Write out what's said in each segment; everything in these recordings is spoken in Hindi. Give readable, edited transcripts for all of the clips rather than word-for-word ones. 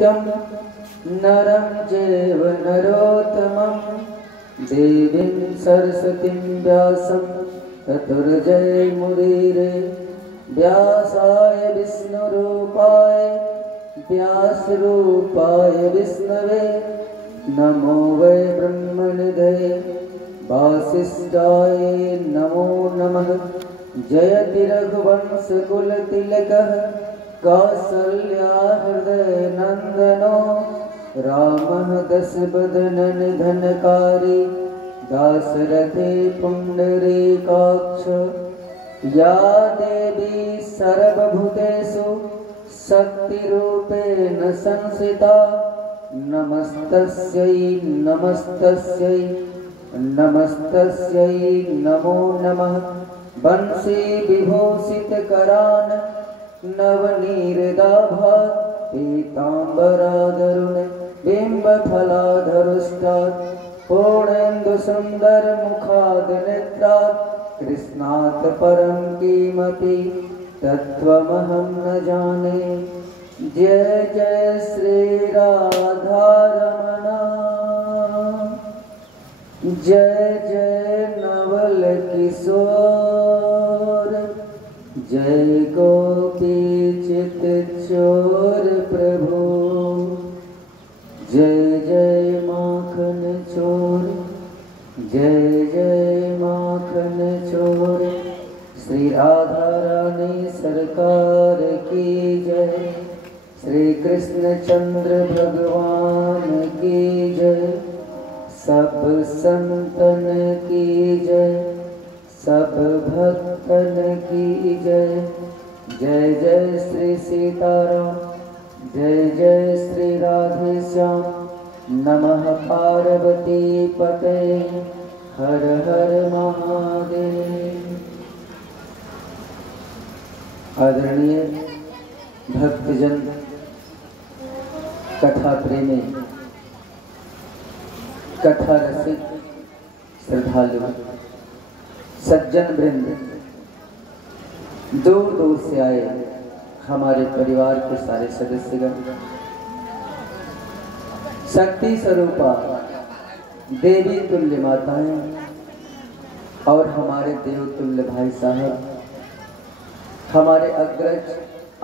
नित्यं नरं चैव नरोत्तमं देवीं सरस्वतीं व्यासं ततुर्जयमुदीरये व्यासाय विष्णुरूपाय व्यासरूपाय विष्णवे नमो वै ब्रह्मनिधये वासिष्ठाय नमो नमः। जयति रघुवंशकुलतिलकः कौसल्या हृदयनन्दनो रामः दशवदननिधनकारी दाशरथे पुण्डरीकाक्ष। या देवी सर्वभूतेषु शक्तिरूपेण संस्थिता नमस्तस्यै नमस्तस्यै नमस्तस्यै नमो नमः। वंशी विभूषितकरान् नवनीरदाभात् पीताम्बराधरुण बिम्बफलाधरुष्टात् पूर्णेन्दुसुन्दरमुखाद् नेत्रात् कृष्णात् परं किमपि तत्त्वमहं न जाने। जय जय श्री राधारमण जय जय नवल किशोर जय गोपी चित चोर प्रभु जय जय माखन चोर जय जय माखन चोर। श्री राधा रानी सरकार की जय। श्री कृष्ण चंद्र भगवान की जय। सब संतन की जय सब भक्तन की जय। जय जय श्री सीताराम जय जय श्री राधेश्याम। नमः पार्वती पते हर हर महादेव। आदरणीय भक्तजन कथा प्रेमी कथा रसिक श्रद्धालु सज्जन वृंद दूर दूर से आए हमारे परिवार के सारे सदस्यगण शक्ति स्वरूपा देवी तुल्य माताएं और हमारे देव तुल्य भाई साहब हमारे अग्रज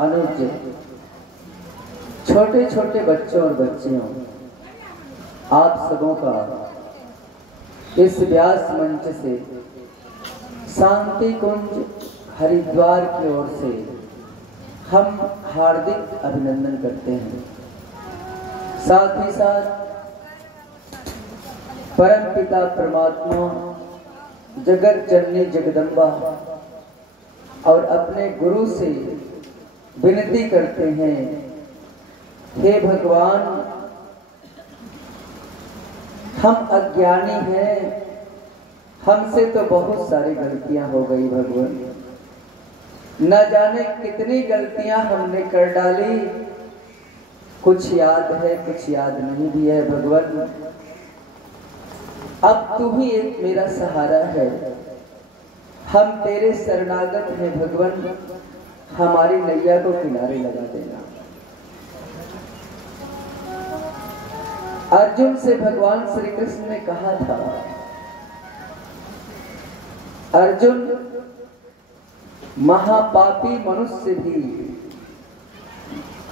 अनुज छोटे छोटे बच्चों और बच्चियों आप सबों का इस व्यास मंच से शांति कुंज हरिद्वार की ओर से हम हार्दिक अभिनंदन करते हैं। साथ ही साथ परम पिता परमात्मा जगत जननी जगदम्बा और अपने गुरु से विनती करते हैं, हे भगवान हम अज्ञानी हैं, हमसे तो बहुत सारी गलतियां हो गई भगवान, न जाने कितनी गलतियां हमने कर डाली, कुछ याद है कुछ याद नहीं भी है भगवान। अब तू ही एक मेरा सहारा है, हम तेरे शरणागत हैं भगवान, हमारी नैया को किनारे लगा देना। अर्जुन से भगवान श्री कृष्ण ने कहा था, अर्जुन महापापी मनुष्य भी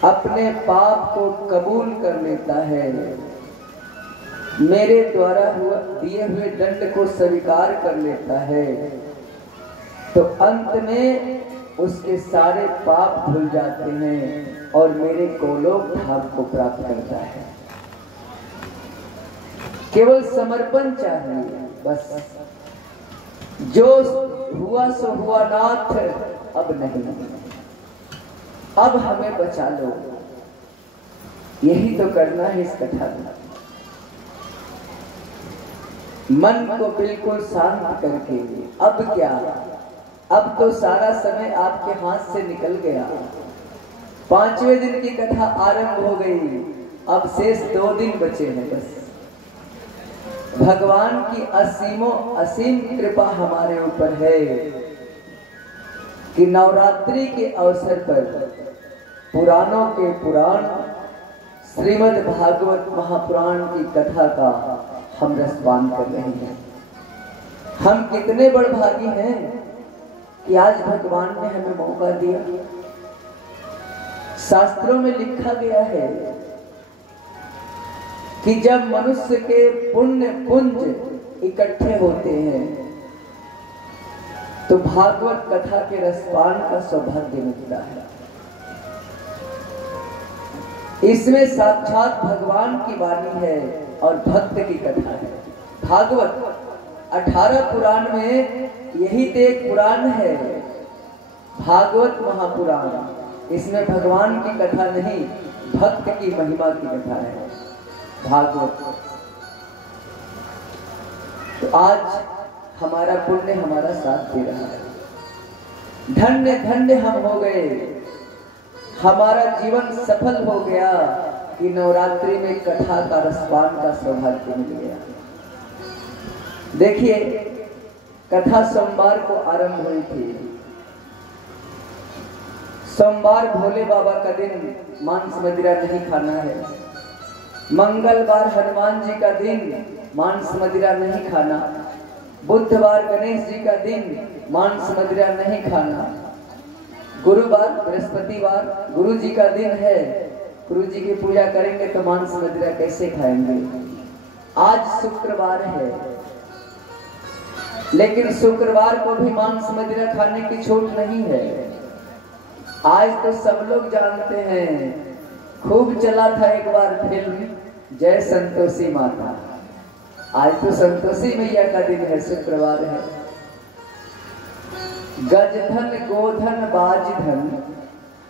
अपने पाप को कबूल कर लेता है, मेरे द्वारा दिए हुए दंड को स्वीकार कर लेता है, तो अंत में उसके सारे पाप धुल जाते हैं और मेरे गोलोक धाम को प्राप्त करता है। केवल समर्पण चाहिए बस। जो हुआ सो हुआ नाथ, अब नहीं, अब हमें बचा लो, यही तो करना है इस कथा में। मन को बिल्कुल शांत करके अब क्या, अब तो सारा समय आपके हाथ से निकल गया। 5वें दिन की कथा आरंभ हो गई, अब शेष 2 दिन बचे हैं बस। भगवान की असीम कृपा हमारे ऊपर है कि नवरात्रि के अवसर पर पुराणों के पुराण श्रीमद् भागवत महापुराण की कथा का हम रसपान कर रहे हैं। हम कितने बड़भागी हैं कि आज भगवान ने हमें मौका दिया। शास्त्रों में लिखा गया है कि जब मनुष्य के पुण्य पुंज इकट्ठे होते हैं तो भागवत कथा के रसपान का सौभाग्य मिलता है। इसमें साक्षात भगवान की वाणी है और भक्त की कथा है। भागवत 18 पुराण में यही तो एक पुराण है, भागवत महापुराण। इसमें भगवान की कथा नहीं, भक्त की महिमा की कथा है भागवत। तो आज हमारा पुण्य हमारा साथ दे रहा है। धन्य धन्य हम हो गए, हमारा जीवन सफल हो गया कि नवरात्रि में कथा का रसपान का सौभाग्य मिल गया। देखिए, कथा सोमवार को आरंभ हुई थी। सोमवार भोले बाबा का दिन, मांस मदिरा नहीं खाना है। मंगलवार हनुमान जी का दिन, मांस मदिरा नहीं खाना। बुधवार गणेश जी का दिन, मांस मदिरा नहीं खाना। गुरुवार बृहस्पतिवार गुरु जी का दिन है, गुरु जी की पूजा करेंगे तो मांस मदिरा कैसे खाएंगे। आज शुक्रवार है, लेकिन शुक्रवार को भी मांस मदिरा खाने की छूट नहीं है। आज तो सब लोग जानते हैं, खूब चला था एक बार फिल्म जय संतोषी माता। आज तो संतोषी मैया का दिन है, शुक्रवार है। गजधन गोधन बाजधन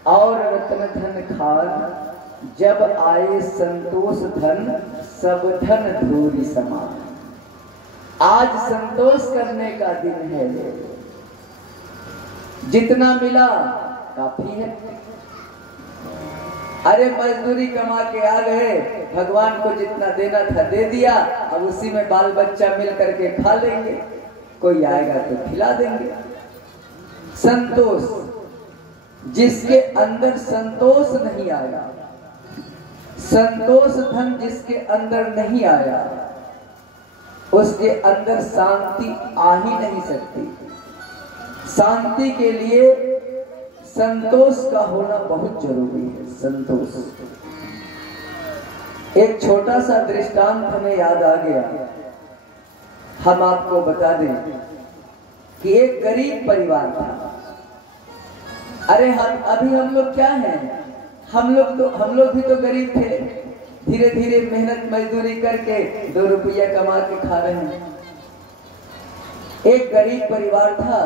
और रत्न धन खान, जब आए संतोष धन सब धन धूरी समान। आज संतोष करने का दिन है। जितना मिला काफी है। अरे मजदूरी कमा के आ गए, भगवान को जितना देना था दे दिया, अब उसी में बाल बच्चा मिल करके खा लेंगे, कोई आएगा तो खिला देंगे। संतोष, जिसके अंदर संतोष नहीं आया, संतोष धन जिसके अंदर नहीं आया, उसके अंदर शांति आ ही नहीं सकती। शांति के लिए संतोष का होना बहुत जरूरी है। संतोष, एक छोटा सा दृष्टांत हमें याद आ गया, हम आपको बता दें कि एक गरीब परिवार था। अरे हम लोग क्या हैं, हम लोग भी तो गरीब थे। धीरे धीरे मेहनत मजदूरी करके 2 रुपया कमा के खा रहे हैं। एक गरीब परिवार था,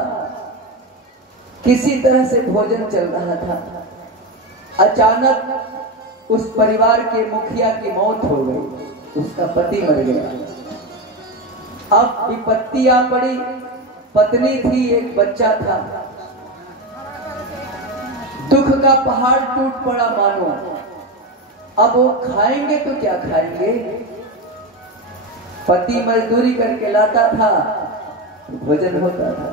किसी तरह से भोजन चल रहा था। अचानक उस परिवार के मुखिया की मौत हो गई, उसका पति मर गया। अब विपत्ति आ पड़ी, पत्नी थी, एक बच्चा था। दुख का पहाड़ टूट पड़ा मानो। अब वो खाएंगे तो क्या खाएंगे। पति मजदूरी करके लाता था, भोजन होता था।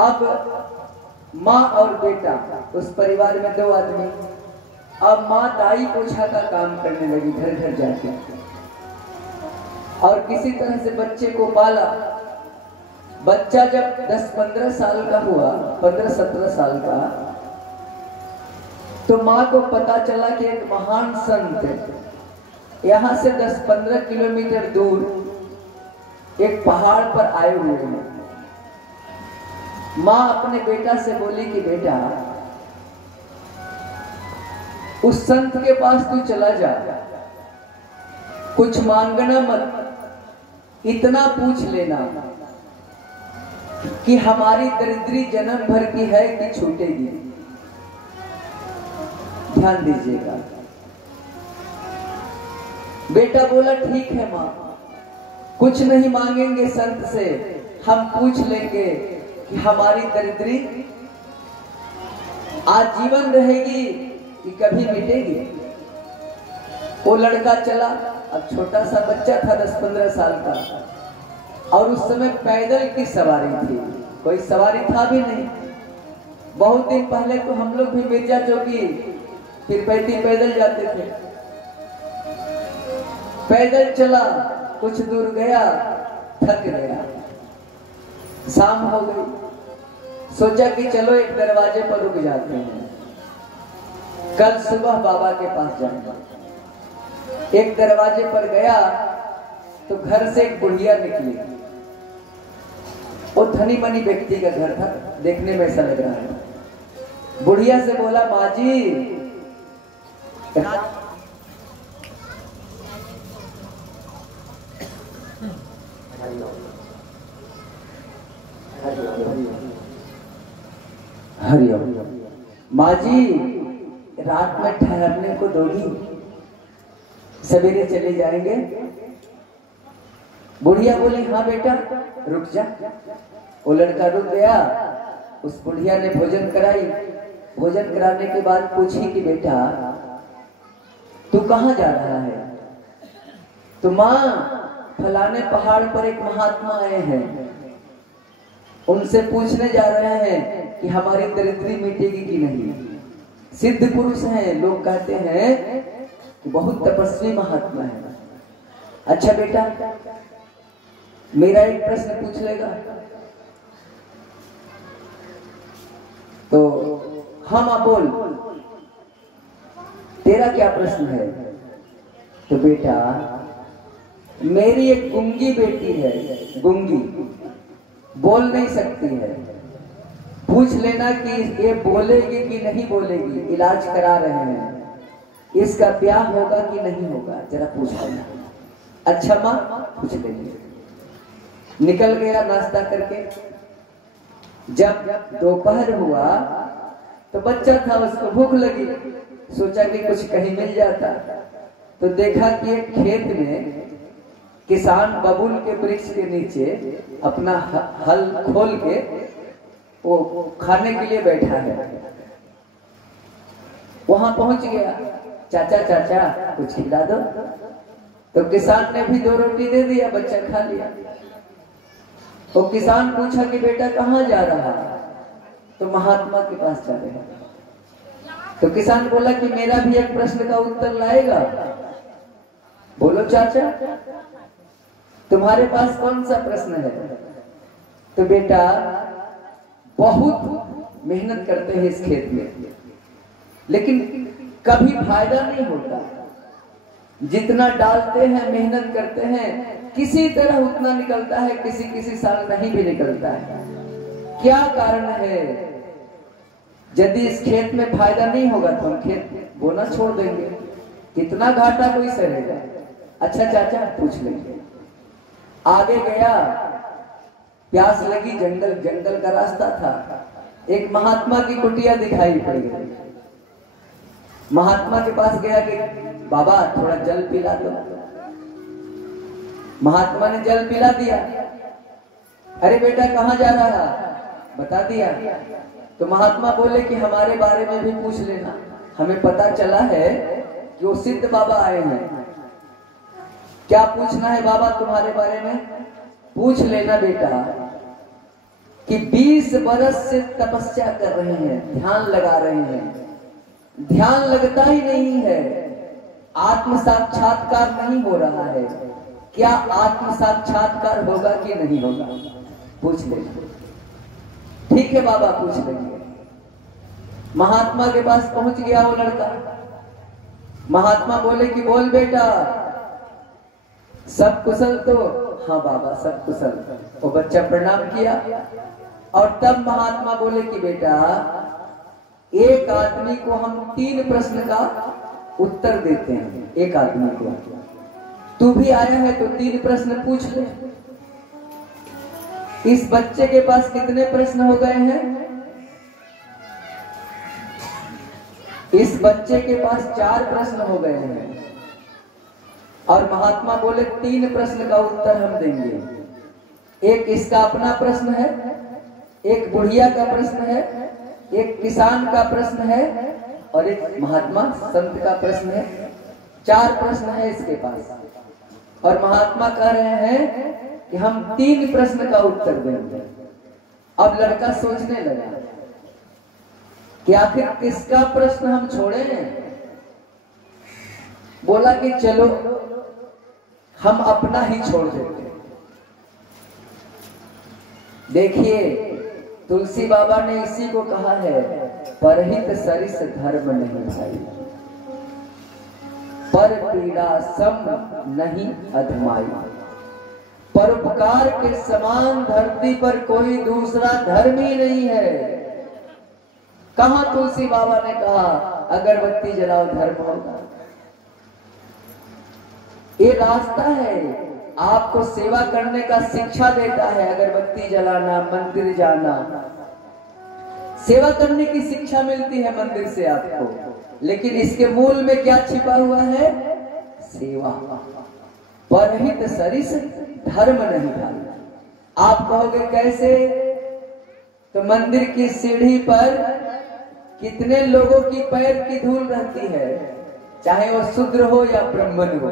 अब माँ और बेटा, उस परिवार में 2 आदमी। अब माँ दाई पोछा का काम करने लगी घर घर जाके, और किसी तरह से बच्चे को पाला। बच्चा जब 10-15 साल का हुआ, 15-17 साल का, तो माँ को पता चला कि एक महान संत यहाँ से 10-15 किलोमीटर दूर एक पहाड़ पर आए हुए हैं। माँ अपने बेटा से बोली कि बेटा, उस संत के पास तू चला जा, कुछ मांगना मत, इतना पूछ लेना कि हमारी दरिद्री जन्म भर की है कि छूटेगी। ध्यान दीजिएगा। बेटा बोला ठीक है माँ, कुछ नहीं मांगेंगे संत से, हम पूछ लेंगे कि हमारी दरिद्री आजीवन रहेगी कि कभी मिटेगी। वो लड़का चला। अब छोटा सा बच्चा था 10-15 साल का, और उस समय पैदल की सवारी थी, कोई सवारी था भी नहीं। बहुत दिन पहले तो हम लोग भी मिर्जा चौकी फिर पैदल जाते थे। पैदल चला, कुछ दूर गया, थक गया, शाम हो गई। सोचा कि चलो एक दरवाजे पर रुक जाते हैं, कल सुबह बाबा के पास जाऊंगा। एक दरवाजे पर गया तो घर से एक बुढ़िया निकली। वो धनी मनी व्यक्ति का घर था, देखने में ऐसा लग रहा है। बुढ़िया से बोला, माँ जी हरिओम, माँ जी रात में ठहरने को दोगी? सवेरे चले जाएंगे। बुढ़िया बोली, हाँ बेटा रुक जा। वो लड़का रुक गया। उस बुढ़िया ने भोजन कराई। भोजन कराने के बाद पूछी कि बेटा तू कहाँ जा रहा है? तो माँ फलाने पहाड़ पर एक महात्मा आए हैं, उनसे पूछने जा रहे हैं कि हमारी दरिद्री मिटेगी कि नहीं। सिद्ध पुरुष हैं, लोग कहते हैं कि बहुत तपस्वी महात्मा है। अच्छा बेटा मेरा एक प्रश्न पूछ लेगा? तो हाँ माँ बोल, तेरा क्या प्रश्न है? तो बेटा मेरी एक गूंगी बेटी है, गूंगी, बोल नहीं सकती है। पूछ लेना कि ये बोलेगी कि नहीं बोलेगी। इलाज करा रहे हैं, इसका ब्याह होगा कि नहीं होगा, जरा पूछ लेना। अच्छा माँ पूछ लेंगे। निकल गया नाश्ता करके। जब दोपहर हुआ तो बच्चा था, उसको भूख लगी। सोचा कि कुछ कहीं मिल जाता। तो देखा कि एक खेत में किसान बबूल के वृक्ष के नीचे अपना हल खोल के वो खाने के लिए बैठा है। वहां पहुंच गया। चाचा चाचा कुछ खिला दो। तो किसान ने भी 2 रोटी दे दिया, बच्चा खा लिया। तो किसान पूछा कि बेटा कहाँ जा रहा? तो महात्मा के पास जा रहे हैं। तो किसान बोला कि मेरा भी एक प्रश्न का उत्तर लाएगा? बोलो चाचा तुम्हारे पास कौन सा प्रश्न है? तो बेटा बहुत मेहनत करते हैं इस खेत में, लेकिन कभी फायदा नहीं होता। जितना डालते हैं, मेहनत करते हैं, किसी तरह उतना निकलता है, किसी साल नहीं भी निकलता है। क्या कारण है? यदि इस खेत में फायदा नहीं होगा तो हम खेत बोना छोड़ देंगे, कितना घाटा कोई सहेगा। अच्छा चाचा पूछ लेंगे। आगे गया, प्यास लगी, जंगल का रास्ता था। एक महात्मा की कुटिया दिखाई पड़ गई। महात्मा के पास गया कि बाबा थोड़ा जल पिला दो। महात्मा ने जल पिला दिया। अरे बेटा कहाँ जा रहा? बता दिया। तो महात्मा बोले कि हमारे बारे में भी पूछ लेना, हमें पता चला है कि वो सिद्ध बाबा आए हैं। क्या पूछना है बाबा तुम्हारे बारे में? पूछ लेना बेटा कि 20 बरस से तपस्या कर रहे हैं, ध्यान लगा रहे हैं, ध्यान लगता ही नहीं है, आत्म साक्षात्कार नहीं हो रहा है। क्या आत्म साक्षात्कार होगा कि नहीं होगा? पूछ लेना। ठीक है बाबा पूछ लेंगे। महात्मा के पास पहुंच गया वो लड़का। महात्मा बोले कि बोल बेटा सब कुशल? तो हाँ बाबा सब कुशल। वो बच्चा प्रणाम किया और तब महात्मा बोले कि बेटा एक आदमी को हम 3 प्रश्न का उत्तर देते हैं। एक आदमी को, तू भी आया है तो 3 प्रश्न पूछ ले। इस बच्चे के पास कितने प्रश्न हो गए हैं? इस बच्चे के पास 4 प्रश्न हो गए हैं। और महात्मा बोले 3 प्रश्न का उत्तर हम देंगे। एक इसका अपना प्रश्न है, एक बुढ़िया का प्रश्न है, एक किसान का प्रश्न है और एक महात्मा संत का प्रश्न है। 4 प्रश्न है इसके पास। और महात्मा कह रहे हैं कि हम 3 प्रश्न का उत्तर देंगे। अब लड़का सोचने लगा कि आखिर किसका प्रश्न हम छोड़ें। बोला कि चलो हम अपना ही छोड़ देते हैं। देखिए तुलसी बाबा ने इसी को कहा है, परहित सरिस धर्म नहीं भाई, पर पीड़ा सम नहीं अधमाई। परोपकार के समान धरती पर कोई दूसरा धर्म ही नहीं है। कहा तुलसी बाबा ने कहा अगरबत्ती जलाओ धर्म होगा। ये रास्ता है, आपको सेवा करने का शिक्षा देता है। अगरबत्ती जलाना, मंदिर जाना, सेवा करने की शिक्षा मिलती है मंदिर से आपको। लेकिन इसके मूल में क्या छिपा हुआ है? सेवा। परहित सरिस धर्म नहीं भाई। आप कहोगे कैसे? तो मंदिर की सीढ़ी पर कितने लोगों की पैर की धूल रहती है, चाहे वो शूद्र हो या ब्राह्मण हो,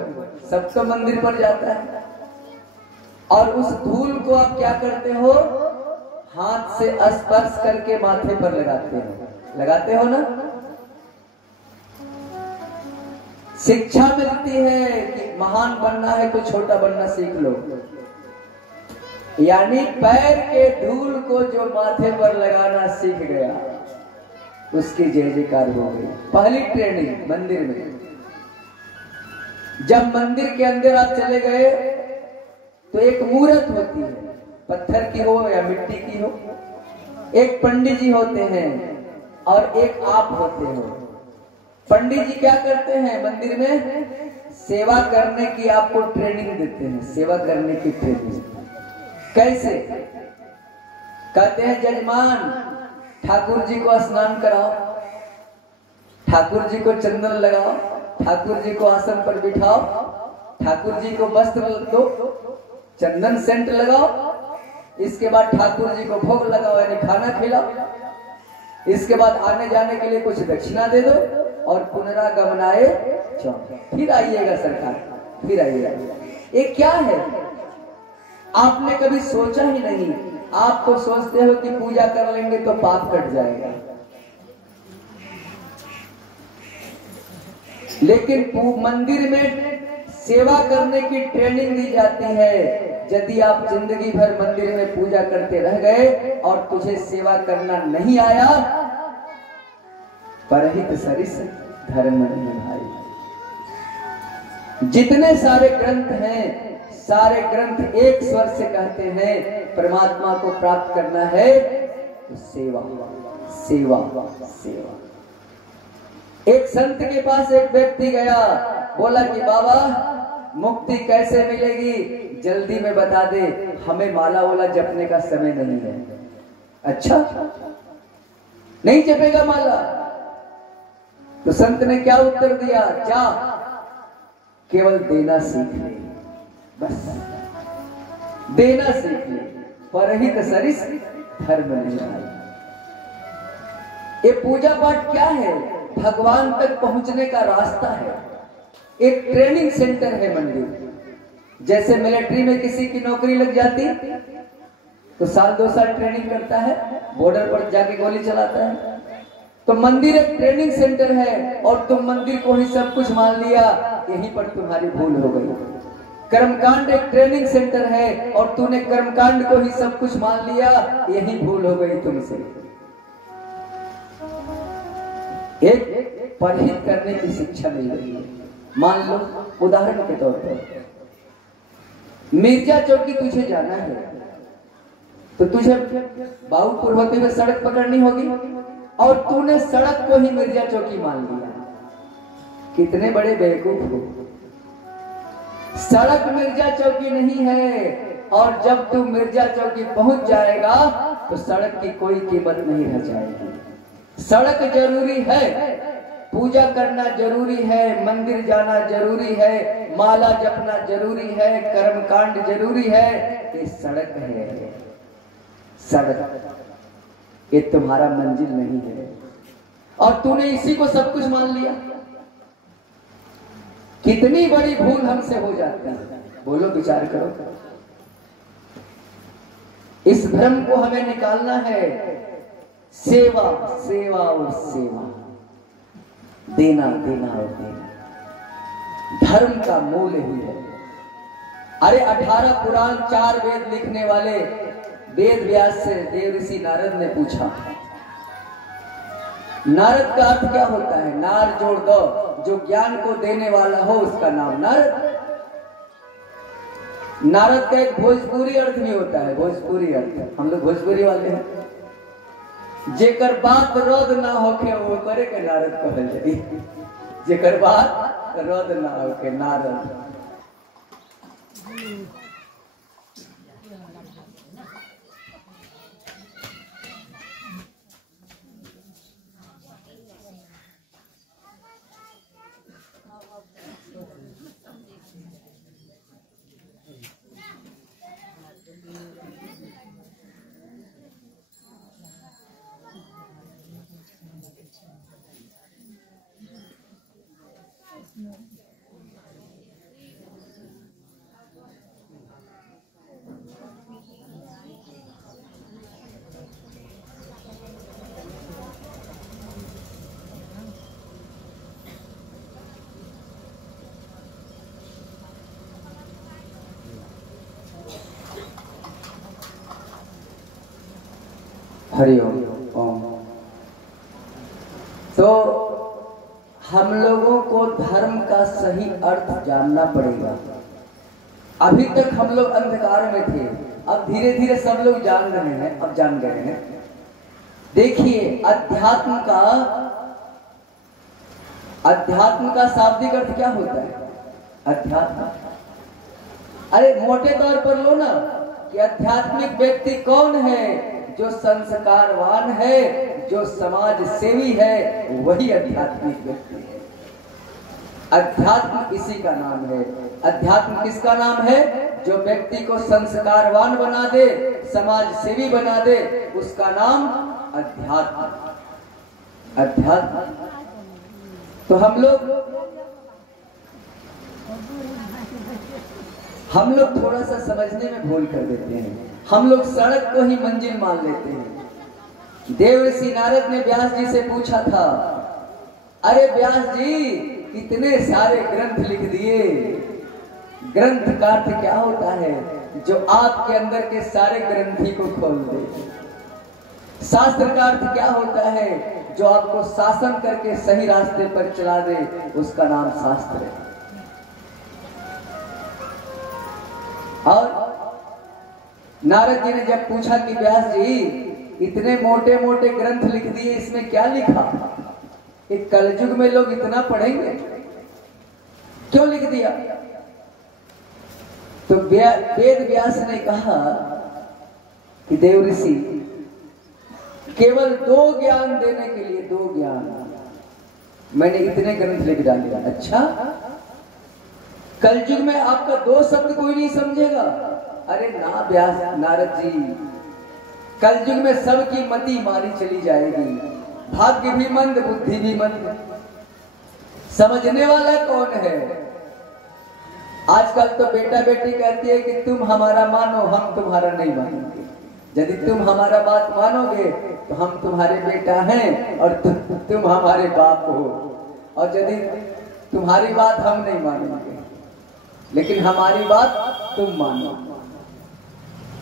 सब तो मंदिर पर जाता है। और उस धूल को आप क्या करते हो? हाथ से स्पर्श करके माथे पर लगाते हो ना। शिक्षा मिलती है कि महान बनना है तो छोटा बनना सीख लो। यानी पैर के धूल को जो माथे पर लगाना सीख गया उसकी जय जयकार हो गई। पहली ट्रेनिंग मंदिर में। जब मंदिर के अंदर आप चले गए तो एक मूर्त होती है, पत्थर की हो या मिट्टी की हो। एक पंडित जी होते हैं और एक आप होते हो। पंडित जी क्या करते हैं मंदिर में? सेवा करने की आपको ट्रेनिंग देते हैं। सेवा करने की ट्रेनिंग कैसे? कहते हैं जजमान ठाकुर जी को स्नान कराओ, ठाकुर जी को चंदन लगाओ, ठाकुर जी को आसन पर बिठाओ, ठाकुर जी को वस्त्र दो, चंदन सेंट लगाओ, इसके बाद ठाकुर जी को भोग लगाओ यानी खाना खिलाओ, इसके बाद आने जाने के लिए कुछ दक्षिणा दे दो और पुनरागमनाए फिर आइएगा सरकार, फिर आइएगा। ये क्या है? आपने कभी सोचा ही नहीं। आप तो सोचते हो कि पूजा कर लेंगे तो पाप कट जाएगा, लेकिन मंदिर में सेवा करने की ट्रेनिंग दी जाती है। यदि आप जिंदगी भर मंदिर में पूजा करते रह गए और तुझे सेवा करना नहीं आया, परहित सरिस धर्म नहीं भाई। जितने सारे ग्रंथ हैं, सारे ग्रंथ एक स्वर से कहते हैं परमात्मा को प्राप्त करना है तो सेवा सेवा सेवा। एक संत के पास एक व्यक्ति गया, बोला कि बाबा मुक्ति कैसे मिलेगी, जल्दी में बता दे, हमें माला वाला जपने का समय नहीं है। अच्छा, नहीं जपेगा माला? तो संत ने क्या उत्तर दिया? जा केवल देना सीख ले, बस देना सीख ले। परहित सरिस धर्म नहीं भाई। ये पूजा पाठ क्या है? भगवान तक पहुंचने का रास्ता है। एक ट्रेनिंग सेंटर है मंदिर। जैसे मिलिट्री में किसी की नौकरी लग जाती तो साल 2 साल ट्रेनिंग करता है, बॉर्डर पर जाके गोली चलाता है। तो मंदिर एक ट्रेनिंग सेंटर है और तुम मंदिर को ही सब कुछ मान लिया, यहीं पर तुम्हारी भूल हो गई। कर्मकांड एक ट्रेनिंग सेंटर है और तूने कर्मकांड को ही सब कुछ मान लिया, यही भूल हो गई तुमसे। एक परहित करने की शिक्षा मिल रही है। मान लो उदाहरण के तौर पर मिर्जा चौकी तुझे जाना है तो तुझे बाबूपुर होते हुए सड़क पकड़नी होगी और तूने सड़क को ही मिर्जा चौकी मान लिया। कितने बड़े बेवकूफ हो। सड़क मिर्जा चौकी नहीं है और जब तू मिर्जा चौकी पहुंच जाएगा तो सड़क की कोई कीमत नहीं रह जाएगी। सड़क जरूरी है, पूजा करना जरूरी है, मंदिर जाना जरूरी है, माला जपना जरूरी है, कर्मकांड जरूरी है। ये सड़क है, सड़क, ये तुम्हारा मंजिल नहीं है। और तूने इसी को सब कुछ मान लिया। कितनी बड़ी भूल हमसे हो जाती है, बोलो, विचार करो। इस भ्रम को हमें निकालना है। सेवा सेवा और सेवा, देना देना और देना। धर्म का मूल ही है। अरे 18 पुराण 4 वेद लिखने वाले वेद व्यास से देव ऋषि नारद ने पूछा, नारद का अर्थ क्या होता है? नार जोड़ दो, जो ज्ञान को देने वाला हो उसका नाम नारद। नारद का एक भोजपुरी अर्थ भी होता है, भोजपुरी अर्थ, हम लोग भोजपुरी वाले हैं। जेकर बात रद ना होके वो करे के नारद कहल जाई, जेकर बात रद ना होके नारद। हरि ओम। तो हम लोगों को धर्म का सही अर्थ जानना पड़ेगा। अभी तक हम लोग अंधकार में थे, अब धीरे धीरे सब लोग जान रहे हैं, अब जान गए हैं। देखिए अध्यात्म का शाब्दिक अर्थ क्या होता है? अध्यात्म, अरे मोटे तौर पर लो ना कि आध्यात्मिक व्यक्ति कौन है? जो संस्कारवान है, जो समाज सेवी है, वही आध्यात्मिक व्यक्ति है। अध्यात्म इसी का नाम है। अध्यात्म किसका नाम है? जो व्यक्ति को संस्कारवान बना दे, समाज सेवी बना दे, उसका नाम अध्यात्म। अध्यात्म तो हम लोग थोड़ा सा समझने में भूल कर देते हैं। हम लोग सड़क को ही मंजिल मान लेते हैं। देव ऋषि नारद ने व्यास जी से पूछा था, अरे व्यास जी इतने सारे ग्रंथ लिख दिए, ग्रंथ का अर्थ क्या होता है? जो आपके अंदर के सारे ग्रंथी को खोल दे। शास्त्र का अर्थ क्या होता है? जो आपको शासन करके सही रास्ते पर चला दे, उसका नाम शास्त्र है। और नारद जी ने जब पूछा कि व्यास जी इतने मोटे मोटे ग्रंथ लिख दिए, इसमें क्या लिखा? एक कलयुग में लोग इतना पढ़ेंगे, क्यों लिख दिया? तो वेद व्यास ने कहा कि देव ऋषि केवल 2 ज्ञान देने के लिए, 2 ज्ञान मैंने इतने ग्रंथ लिख डाले। अच्छा, कलयुग में आपका 2 शब्द कोई नहीं समझेगा? अरे ना व्यास नारद जी, कलयुग में सबकी मति मारी चली जाएगी, भाग्य भी मंद, बुद्धि भी मंद, समझने वाला कौन है? आजकल तो बेटा बेटी कहती है कि तुम हमारा मानो, हम तुम्हारा नहीं मानेंगे। यदि तुम हमारा बात मानोगे तो हम तुम्हारे बेटा हैं और तुम हमारे बाप हो, और यदि तुम्हारी बात हम नहीं मानेंगे लेकिन हमारी बात तुम मानो।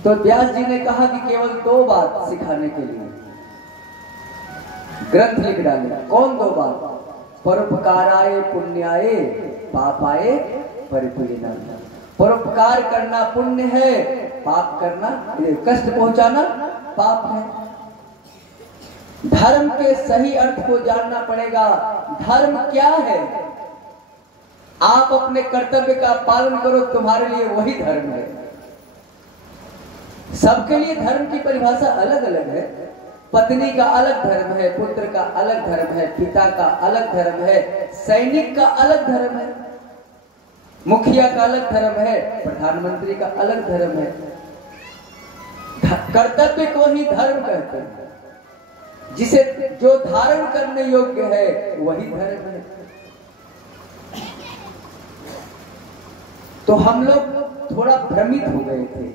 तो व्यास जी ने कहा कि केवल 2 बात सिखाने के लिए ग्रंथ लिख डाले। कौन 2 बात? परोपकाराय पुण्याय पापाय परिपूर्णाय। परोपकार करना पुण्य है, पाप करना, कष्ट पहुंचाना पाप है। धर्म के सही अर्थ को जानना पड़ेगा। धर्म क्या है? आप अपने कर्तव्य का पालन करो, तुम्हारे लिए वही धर्म है। सबके लिए धर्म की परिभाषा अलग अलग है। पत्नी का अलग धर्म है, पुत्र का अलग धर्म है, पिता का अलग धर्म है, सैनिक का अलग धर्म है, मुखिया का अलग धर्म है, प्रधानमंत्री का अलग धर्म है। कर्तव्य को ही धर्म कहते हैं। जिसे जो धारण करने योग्य है वही धर्म है। तो हम लोग थोड़ा भ्रमित हो गए थे,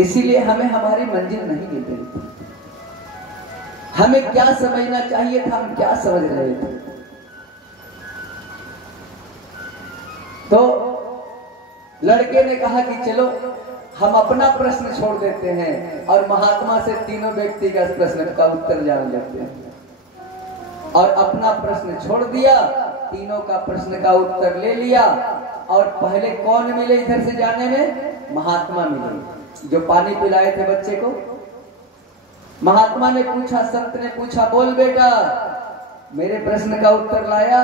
इसीलिए हमें हमारी मंजिल नहीं मिल रही थी। हमें क्या समझना चाहिए था, हम क्या समझ रहे थे। तो लड़के ने कहा कि चलो हम अपना प्रश्न छोड़ देते हैं और महात्मा से तीनों व्यक्ति का प्रश्न का उत्तर जान लेते हैं। और अपना प्रश्न छोड़ दिया, तीनों का प्रश्न का उत्तर ले लिया। और पहले कौन मिले इधर से जाने में? महात्मा मिले, जो पानी पिलाए थे बच्चे को। महात्मा ने पूछा, संत ने पूछा, बोल बेटा मेरे प्रश्न का उत्तर लाया?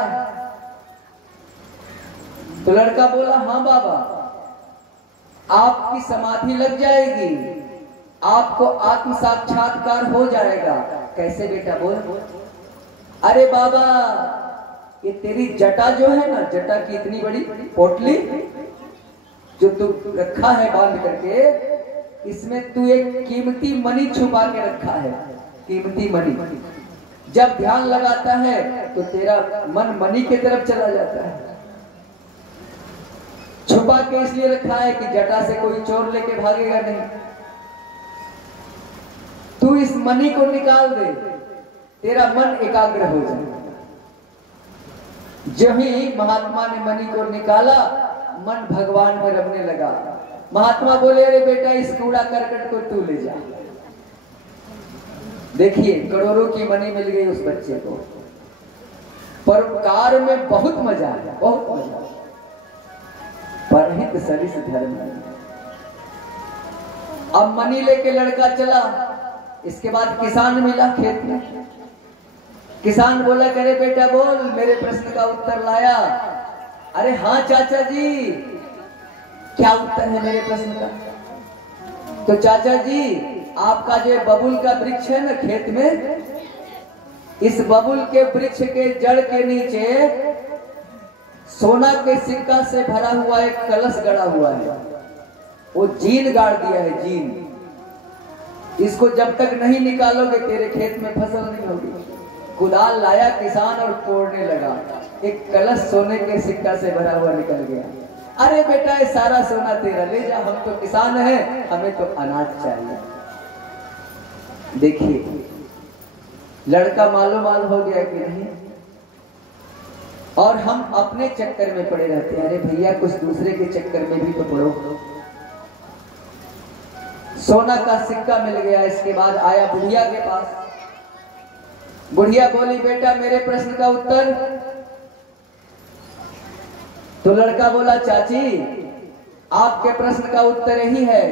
तो लड़का बोला, हाँ बाबा, आपकी समाधि लग जाएगी, आपको आत्म साक्षात्कार हो जाएगा। कैसे बेटा? बोल। अरे बाबा, ये तेरी जटा जो है ना, जटा की इतनी बड़ी पोटली जो तू रखा है बांध करके, इसमें तू एक कीमती मणि छुपा के रखा है। कीमती मणि जब ध्यान लगाता है तो तेरा मन मणि की तरफ चला जाता है। छुपा के इसलिए रखा है कि जटा से कोई चोर लेके भागेगा नहीं। तू इस मणि को निकाल दे, तेरा मन एकाग्र हो जाए। जो ही महात्मा ने मणि को निकाला, मन भगवान में रमने लगा। महात्मा बोले, अरे बेटा इस कूड़ा करकट को तू ले जा। देखिए, करोड़ों की मणि मिल गई उस बच्चे को। परोपकार में बहुत मजा आया, बहुत मजा। परहित सरिस धर्म। अब मणि लेके लड़का चला। इसके बाद किसान मिला खेत में। किसान बोला, करे बेटा बोल, मेरे प्रश्न का उत्तर लाया? अरे हाँ चाचा जी, क्या उत्तर है मेरे प्रश्न का? तो चाचा जी, आपका जो बबुल का वृक्ष है ना खेत में, इस बबुल के वृक्ष के जड़ के नीचे सोना के सिक्का से भरा हुआ एक कलश गड़ा हुआ है। वो जीन गाड़ दिया है, जीन। इसको जब तक नहीं निकालोगे तेरे खेत में फसल नहीं होगी। कुदाल लाया किसान और तोड़ने लगा। एक कलश सोने के सिक्का से भरा हुआ निकल गया। अरे बेटा, ये सारा सोना तेरा, ले जा, हम तो किसान हैं, हमें तो अनाज चाहिए। देखिए, लड़का मालूम मालूम हो गया कि नहीं। और हम अपने चक्कर में पड़े रहते हैं। अरे भैया, कुछ दूसरे के चक्कर में भी तो पड़ो। सोना का सिक्का मिल गया। इसके बाद आया बुढ़िया के पास। बुढ़िया बोली, बेटा मेरे प्रश्न का उत्तर। तो लड़का बोला, चाची आपके प्रश्न का उत्तर यही है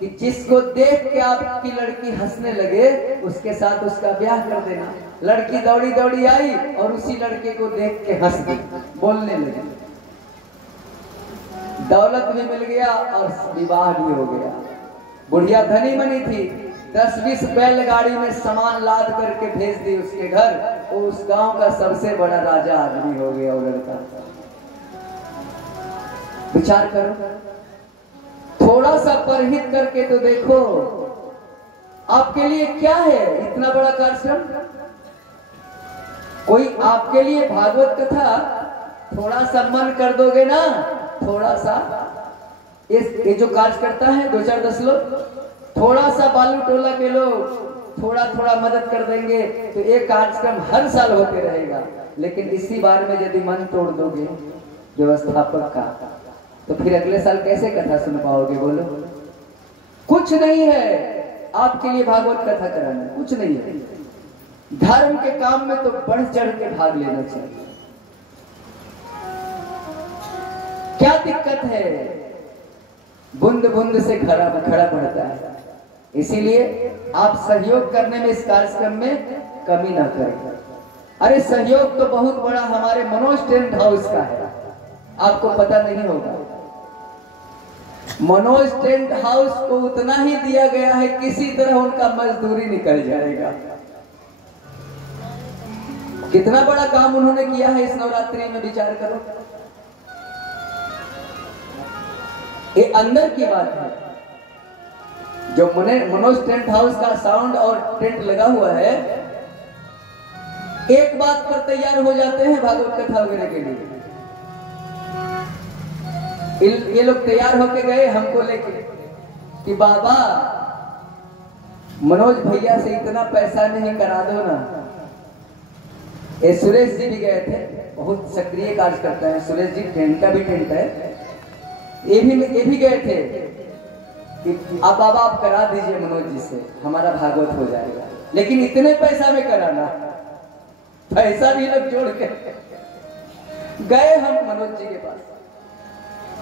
कि जिसको देख के आपकी लड़की हंसने लगे, उसके साथ उसका ब्याह कर देना। लड़की दौड़ी दौड़ी आई और उसी लड़के को देख के हंस दी, बोलने लगी। दौलत भी मिल गया और विवाह भी हो गया। बुढ़िया धनी मनी थी। 10-20 बैलगाड़ी में सामान लाद करके भेज दी उसके घर। वो उस गांव का सबसे बड़ा राजा आदमी हो गया वो लड़का। विचार करो, थोड़ा सा परहित करके तो देखो, आपके लिए क्या है इतना बड़ा कार्यक्रम। कोई आपके लिए भागवत कथा थोड़ा सा मन कर दोगे ना, थोड़ा सा ये जो कार्य करता है 2-4-10 लोग, थोड़ा सा बालू टोला के लोग थोड़ा थोड़ा मदद कर देंगे तो एक कार्यक्रम हर साल होते रहेगा। लेकिन इसी बार में यदि मन तोड़ दोगे व्यवस्थापक का, तो फिर अगले साल कैसे कथा सुन पाओगे? बोलो। कुछ नहीं है आपके लिए भागवत कथा कराना, कुछ नहीं है। धर्म के काम में तो बढ़ चढ़ के भाग लेना चाहिए। क्या दिक्कत है? बूंद बूंद से खड़ा बढ़ता है। इसीलिए आप सहयोग करने में इस कार्यक्रम में कमी ना करें। अरे सहयोग तो बहुत बड़ा हमारे मनोज टेंट हाउस का है, आपको पता नहीं होगा। मनोज टेंट हाउस को उतना ही दिया गया है, किसी तरह उनका मजदूरी निकल जाएगा। कितना बड़ा काम उन्होंने किया है इस नवरात्रि में, विचार करो। ये अंदर की बात है। जो मनोज टेंट हाउस का साउंड और टेंट लगा हुआ है, एक बात पर तैयार हो जाते हैं भागवत कथा वगैरह के लिए। ये लोग तैयार होके गए हमको लेके कि बाबा मनोज भैया से इतना पैसा नहीं करा दो ना। ये सुरेश जी भी गए थे, बहुत सक्रिय कार्य करते हैं। सुरेश जी टेंट का भी टेंट है, ये भी गए थे कि आप बाबा आप करा दीजिए मनोज जी से, हमारा भागवत हो जाएगा। लेकिन इतने पैसा में कराना, पैसा भी लोग जोड़ के गए हम मनोज जी के पास।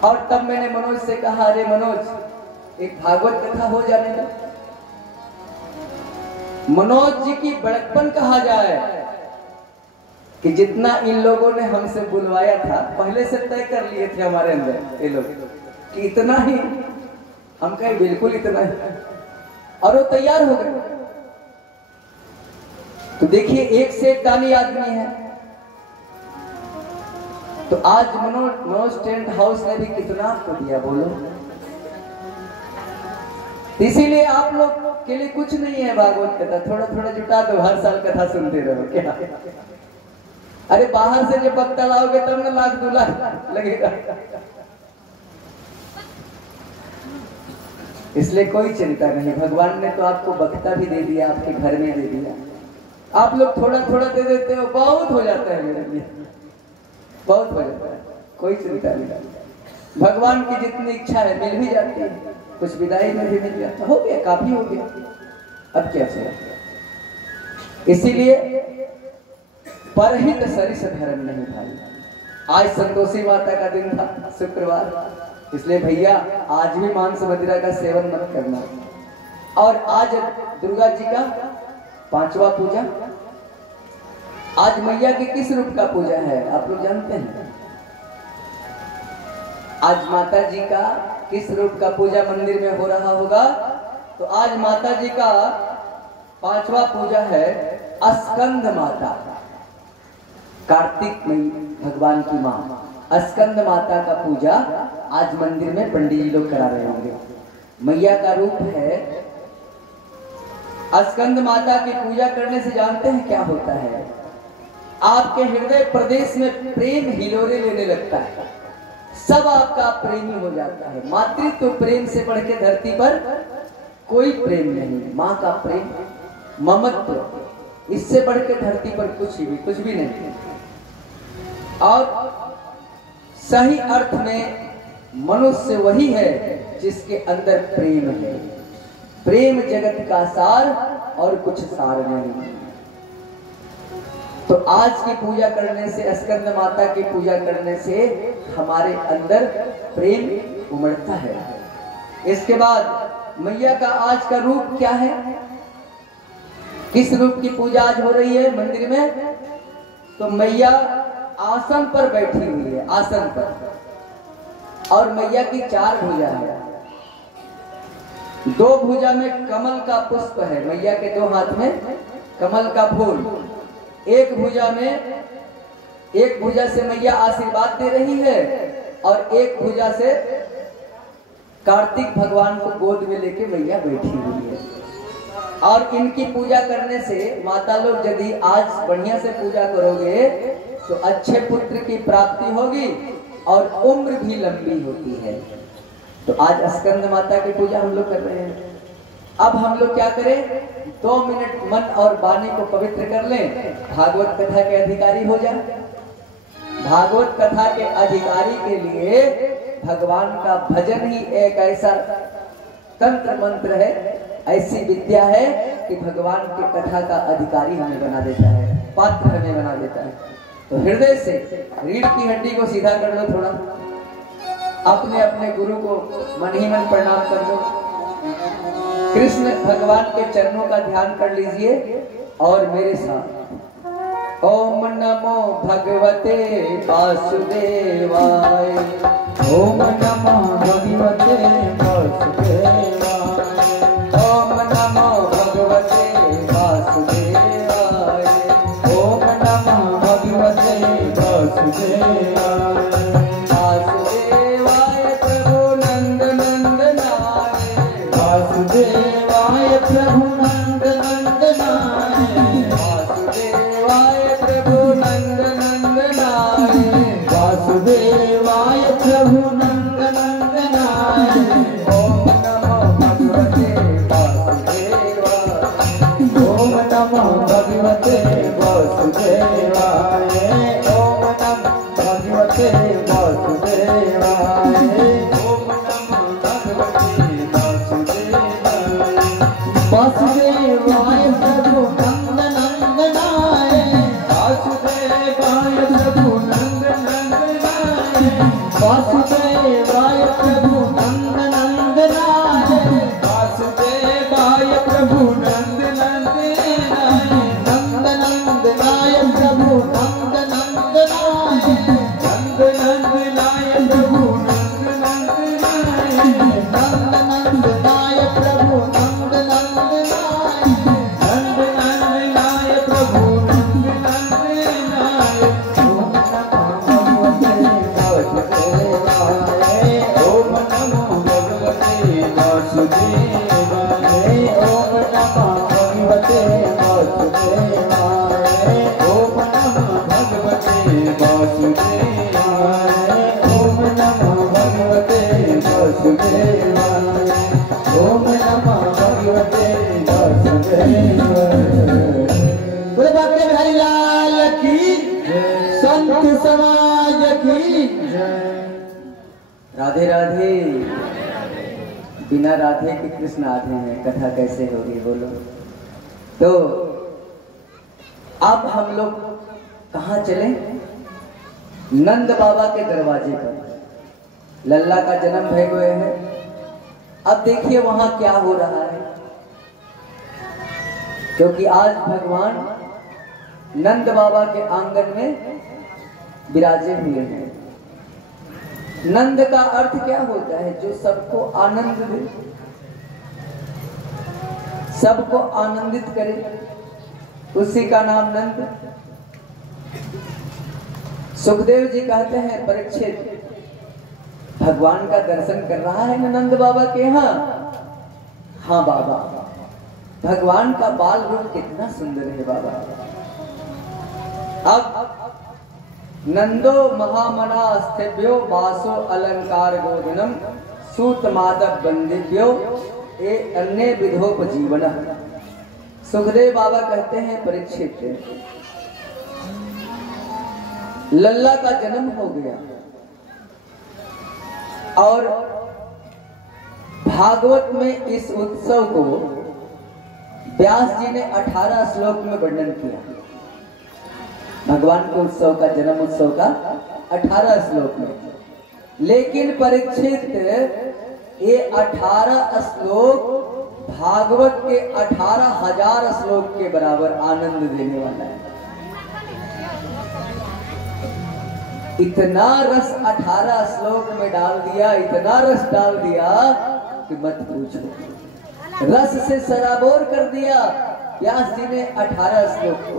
और तब मैंने मनोज से कहा, अरे मनोज एक भागवत कथा हो जाने दो। मनोज जी की बड़कपन कहा जाए कि जितना इन लोगों ने हमसे बुलवाया था, पहले से तय कर लिए थे हमारे अंदर ये लोग कि इतना ही, हम कहे बिल्कुल इतना ही, और वो तैयार हो गए। तो देखिए एक से एक दानी आदमी है। तो आज मनोज टेंट हाउस ने भी कितना आपको दिया बोलो। इसीलिए आप लोग के लिए कुछ नहीं है भागवत कथा, थोड़ा थोड़ा जुटा दो, हर साल कथा सुनते रहो क्या। अरे बाहर से जब वक्ता लाओगे तब ना लाख 2 लाख लगेगा। इसलिए कोई चिंता नहीं, भगवान ने तो आपको वक्ता भी दे दिया, आपके घर में दे दिया। आप लोग थोड़ा थोड़ा दे देते हो, बहुत हो जाता है मेरे लिए, बहुत हो जाता है, कोई चिंता नहीं। भगवान की जितनी इच्छा है मिल भी जाती है, कुछ विदाई में भी मिल जाता, हो गया काफी हो गया, अब क्या चाहिए। इसीलिए परहित सरिस धर्म नहीं भाई। आज संतोषी माता का दिन था, शुक्रवार, इसलिए भैया आज भी मांस मदिरा का सेवन मत करना। और आज दुर्गा जी का 5वां पूजा। आज मैया के किस रूप का पूजा है आप लोग जानते हैं? आज माता जी का किस रूप का पूजा मंदिर में हो रहा होगा? तो आज माता जी का 5वां पूजा है स्कंद माता, कार्तिक में भगवान की मां स्कंद माता का पूजा आज मंदिर में पंडित जी लोग करा रहे होंगे। मैया का रूप है। स्कंद माता की पूजा करने से जानते हैं क्या होता है? आपके हृदय प्रदेश में प्रेम हिलोरे लेने लगता है, सब आपका प्रेमी हो जाता है। मातृत्व प्रेम से बढ़ के धरती पर कोई प्रेम नहीं, माँ का प्रेम, ममत्व, इससे बढ़ के धरती पर कुछ भी नहीं। और सही अर्थ में मनुष्य वही है जिसके अंदर प्रेम है। प्रेम जगत का सार और कुछ सार नहीं। तो आज की पूजा करने से, स्कंद माता की पूजा करने से हमारे अंदर प्रेम उमड़ता है। इसके बाद मैया का आज का रूप क्या है? किस रूप की पूजा आज हो रही है मंदिर में? तो मैया आसन पर बैठी हुई है, आसन पर, और मैया की 4 भुजा है। 2 भुजा में कमल का पुष्प है, मैया के 2 हाथ में कमल का फूल। एक भुजा से मैया आशीर्वाद दे रही है और एक भुजा से कार्तिक भगवान को गोद में लेके मैया बैठी हुई है। और इनकी पूजा करने से माता लोग यदि आज बढ़िया से पूजा करोगे तो अच्छे पुत्र की प्राप्ति होगी और उम्र भी लंबी होती है। तो आज स्कंद माता की पूजा हम लोग कर रहे हैं। अब हम लोग क्या करें? 2 मिनट मन और वाणी को पवित्र कर लें, भागवत कथा के अधिकारी हो जाए। भागवत कथा के अधिकारी के लिए भगवान का भजन ही एक ऐसा तंत्र मंत्र है, ऐसी विद्या है कि भगवान की कथा का अधिकारी हमें बना देता है, पात्र हमें बना देता है। तो हृदय से रीढ़ की हड्डी को सीधा कर लो, थोड़ा अपने अपने गुरु को मन ही मन प्रणाम कर दो। कृष्ण भगवान के चरणों का ध्यान कर लीजिए और मेरे साथ ओम नमो भगवते वासुदेवाय, ओम नमो भगवते वासुदेवाय, ओम नमो भगवते वासुदेवाय, ओम नमो भगवते वासुदेवाय। वासुदेवाय प्रभु नंद नंदनाय, वासुदेवाय प्रभु नंद नंदनाय, वासुदेवाय प्रभु नंद नंदनाय, वासुदेवाय प्रभु नंद नंदनाय। ओम नमो भगवते वासुदेवाय, ओम नमो भगवते वासुदेवाय, ओम नमो राधे राधे। बिना राधे के कृष्ण आधे हैं, कथा कैसे होगी बोलो। तो अब हम लोग कहाँ चले? नंद बाबा के दरवाजे पर लल्ला का जन्म भय हुए है। अब देखिए वहां क्या हो रहा है, क्योंकि आज भगवान नंद बाबा के आंगन में विराजे हुए हैं। नंद का अर्थ क्या होता है? जो सबको आनंद दे, सबको आनंदित करे, उसी का नाम नंद। सुखदेव जी कहते हैं परीक्षित भगवान का दर्शन कर रहा है ना नंद बाबा के यहाँ? हाँ बाबा, भगवान का बाल रूप कितना सुंदर है बाबा। अब नंदो महामना स्थिभ्यो वासो अलंकार गोधनम सूत माधव बंदिव्यो ए अन्य विधोपजीवन। सुखदेव बाबा कहते हैं परीक्षित, लल्ला का जन्म हो गया और भागवत में इस उत्सव को व्यास जी ने 18 श्लोक में वर्णन किया। भगवान के उत्सव का, जन्म उत्सव का 18 श्लोक में। लेकिन परीक्षित ये 18 श्लोक भागवत के 18,000 श्लोक के बराबर आनंद देने वाला है। इतना रस 18 श्लोक में डाल दिया, इतना रस डाल दिया कि मत पूछो। रस से सराबोर कर दिया व्यास जी ने 18 श्लोक को।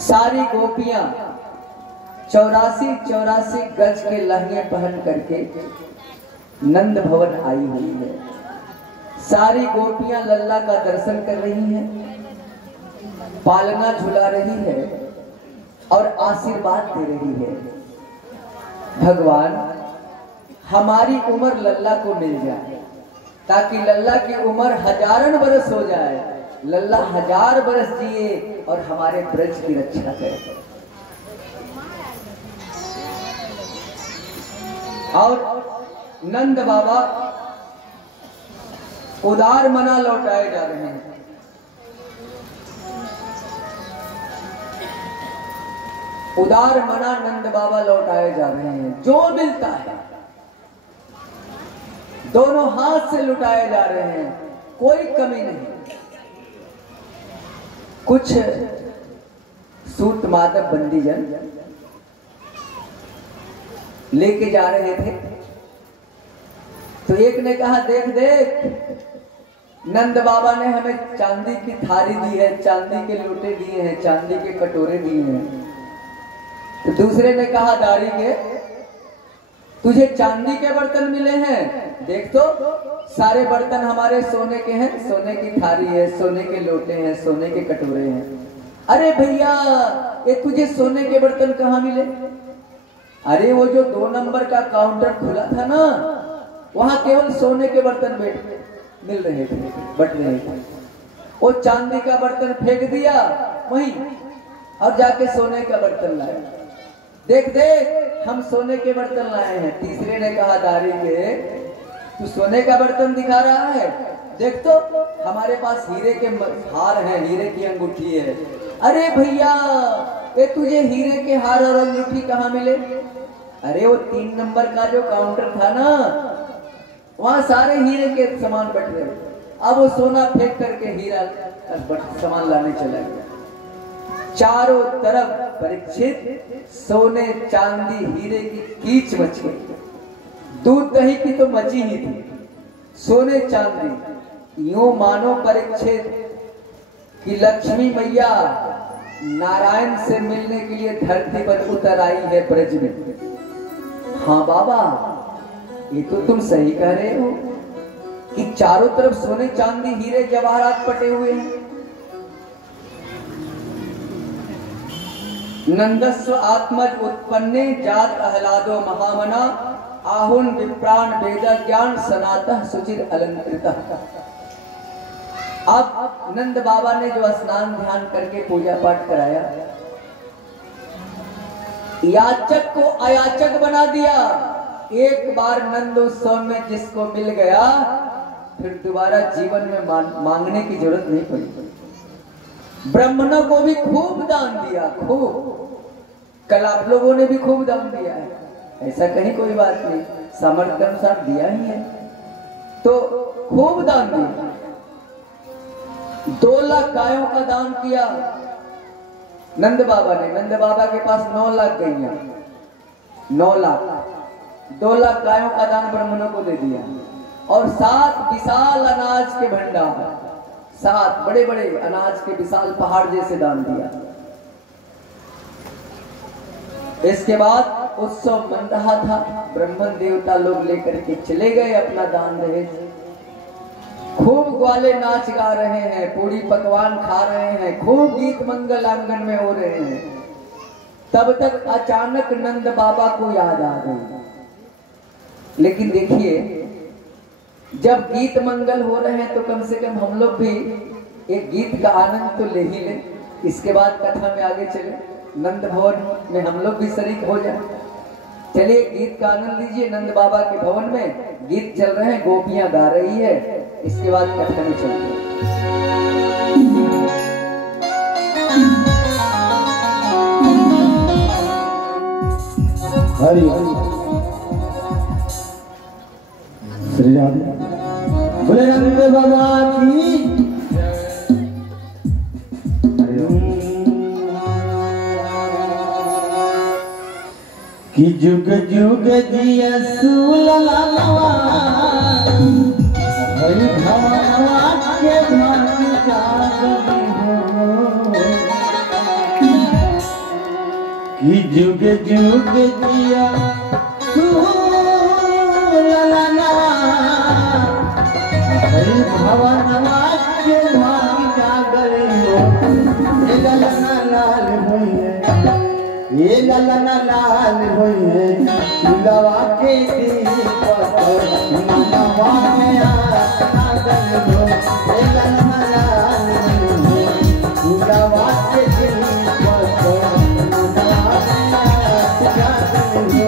सारी गोपियां 84 गज के लहंगे पहन करके नंद भवन आई हुई है। सारी गोपियां लल्ला का दर्शन कर रही हैं, पालना झुला रही है और आशीर्वाद दे रही है। भगवान हमारी उम्र लल्ला को मिल जाए, ताकि लल्ला की उम्र 1000 बरस हो जाए, लल्ला 1000 बरस जिए और हमारे ब्रज की रक्षा करे। और नंद बाबा उदार मना लौटाए जा रहे हैं। उदार मना नंद बाबा लौटाए जा रहे हैं। जो मिलता है दोनों हाथ से लुटाए जा रहे हैं, कोई कमी नहीं। कुछ सूत माधव बंदीजन लेके जा रहे थे, तो एक ने कहा देख देख, नंद बाबा ने हमें चांदी की थाली दी है, चांदी के लोटे दिए हैं, चांदी के कटोरे दिए हैं। तो दूसरे ने कहा दारी के, तुझे चांदी के बर्तन मिले हैं, देख तो सारे बर्तन हमारे सोने के हैं, सोने की थाली है, सोने के लोटे हैं, सोने के कटोरे हैं। अरे भैया ये तुझे सोने के बर्तन कहाँ मिले? अरे वो जो 2 नंबर का काउंटर खुला था ना, वहां केवल सोने के बर्तन मिल रहे थे, बट रहे थे। वो चांदी का बर्तन फेंक दिया वहीं और जाके सोने का बर्तन लाया। देख देख हम सोने के बर्तन लाए हैं। तीसरे ने कहा दारी के तू सोने का बर्तन दिखा रहा है, देख तो हमारे पास हीरे के हार हैं, हीरे की अंगूठी है। अरे भैया ये तुझे हीरे के हार और अंगूठी कहाँ मिले? अरे वो 3 नंबर का जो काउंटर था ना, वहां सारे हीरे के सामान बट रहे। अब वो सोना फेंक करके हीरा सामान लाने चला गया। चारों तरफ परीक्षित सोने चांदी हीरे की कीच मच गई। दूध दही की तो मची ही थी, सोने चांदी। यूं मानो परीक्षित कि लक्ष्मी मैया नारायण से मिलने के लिए धरती पर उतर आई है ब्रज में। हाँ बाबा ये तो तुम सही कह रहे हो कि चारों तरफ सोने चांदी हीरे जवाहरात पटे हुए हैं। नंदस्व आत्मज उत्पन्ने जात आह्लादो महामना आहुन विप्राण वेद ज्ञान सनातः सुचिर अलंकृतः। अब नंद बाबा ने जो स्नान ध्यान करके पूजा पाठ कराया, याचक को अयाचक बना दिया। एक बार नंद उत्सव में जिसको मिल गया फिर दोबारा जीवन में मांगने की जरूरत नहीं पड़ी। ब्राह्मणों को भी खूब दान दिया, खूब। कल आप लोगों ने भी खूब दान दिया है, ऐसा कहीं कोई बात नहीं, सामर्थ्य के अनुसार दिया ही है। तो खूब दान दिया। 2 लाख गायों का दान किया नंद बाबा ने। नंद बाबा के पास 9 लाख गैया, 9 लाख, 2 लाख गायों का दान ब्राह्मणों को दे दिया। और 7 विशाल अनाज के भंडार, 7 बड़े बड़े अनाज के विशाल पहाड़ जैसे दान दिया। इसके बाद उत्सव बन रहा था, ब्राह्मण देवता लोग लेकर के चले गए अपना दान दहेज। खूब ग्वाले नाच गा रहे हैं, पूरी पकवान खा रहे हैं, खूब गीत मंगल आंगन में हो रहे हैं। तब तक अचानक नंद बाबा को याद आ गई। लेकिन देखिए जब गीत मंगल हो रहे हैं तो कम से कम हम लोग भी एक गीत का आनंद तो ले ही ले। इसके बाद कथा में आगे चले, नंद भवन में हम लोग भी शरीक हो जाए। चलिए गीत का आनंद लीजिए। नंद बाबा के भवन में गीत चल रहे हैं, गोपियां गा रही है। इसके बाद कथा में चलते हैं। हरि श्री राम बोले नंद बाबा की। कि जुग जुग जिया सुललवा हरि भवनवा के भाग्य जागली हो। कि जुग जुग जिया सुललवा हरि भवनवा के भाग्य जागली हो। ये ललना लाल होइए, ये ललना लाल होइए, तुलवा के दीपक मनवा में आगल हो। ये ललना लाल होइए, तुलवा के दीपक मनवा में आगल हो।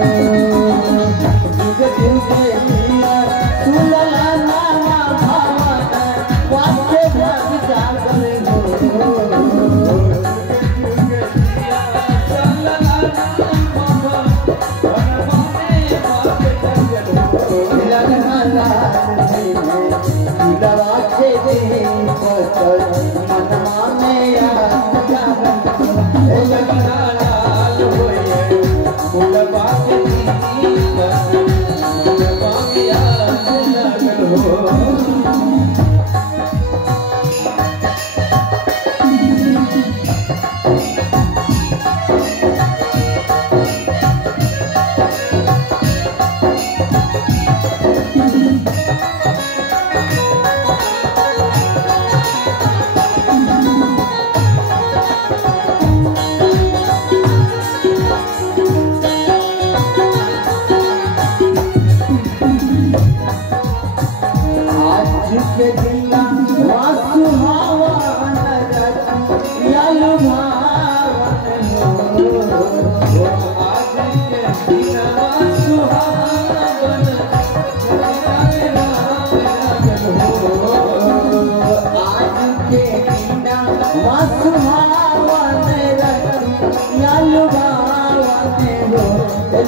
जुग जुग जिया सुललना भवन वाके भाग्य जागल हो। मनवा में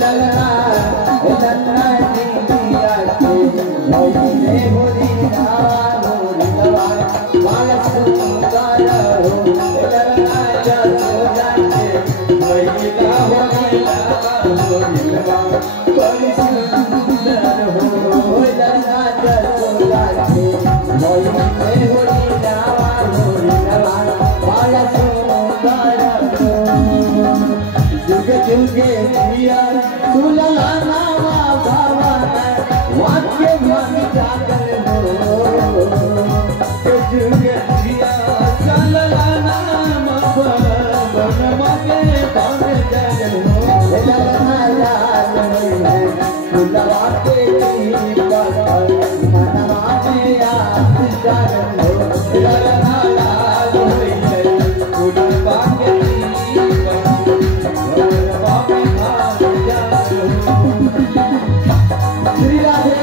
ललना ललना दिया के मोइने मोरी नावा मोरी नवा माला सुंदर हो ललना जसोदा के मोइना मोरी नावा मोरी नवा बड़ी सुंदर हो ललना जसोदा के मोइने मोरी नावा मोरी नवा माला सुंदर हो जुगे जुगे जिया सुलला नावा भावना वाक्य मन जागल हो जुगे जिया सुलला नावा भावना के बन जागल हो ललना लाल है सुलवा के मनवा में आस जागल हो ललना लाल है सुलवा के श्री राधे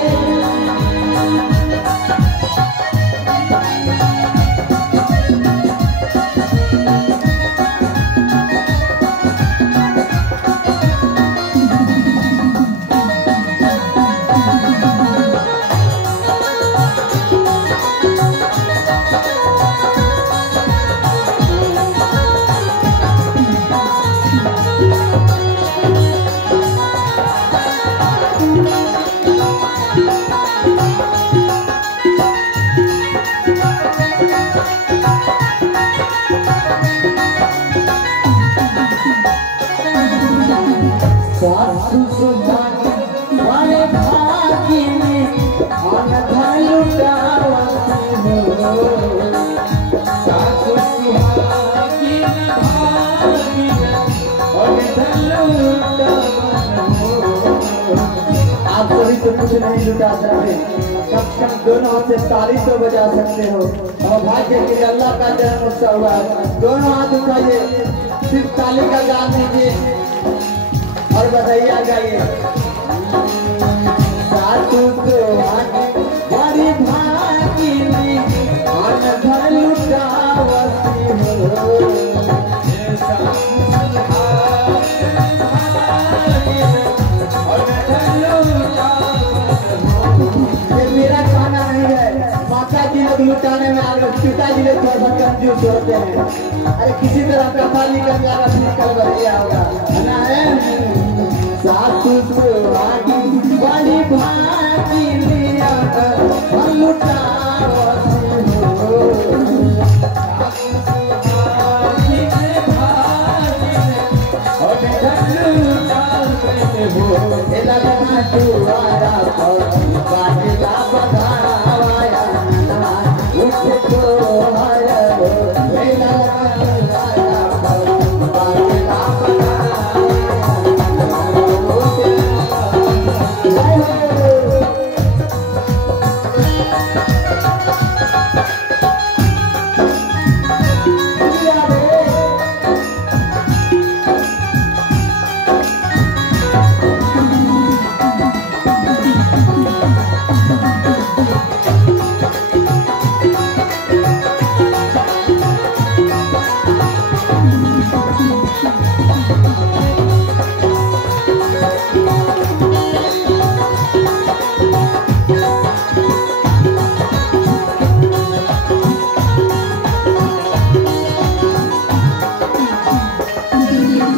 सासु सुहागी वाले भागी में अन भालू डावती हो सासु सुहागी भागी में अन भालू डावती हो। आप कोई तो कुछ नहीं लुटा सकते, कम से कम दोनों हाथ से ताली तो बजा सकते हो। और भाग्य के अल्लाह का जन्म उत्सव हुआ, दोनों हाथ उठाइए, सिर्फ ताली का गान दीजिए और बधाइयाँ गाइए। सासु सुहागी बड़ी भागी में अन भालू डावती हो मेरा कहना नहीं है, माता जी लोग लुटाने में आगे पिताजी लोग थोड़ा सा कंजूस होते हैं। अरे किसी तरह पैसा निकल जाएगा, निकल बढ़िया होगा ना है। सासु सुहागी बड़ी भागी लिया हम लुटावती हो सासु सुहागी भागी और लुटावती हो ललना दुआरा पर बाजला बधावाया उठ तो हर हो ललना दुआरा पर बाजला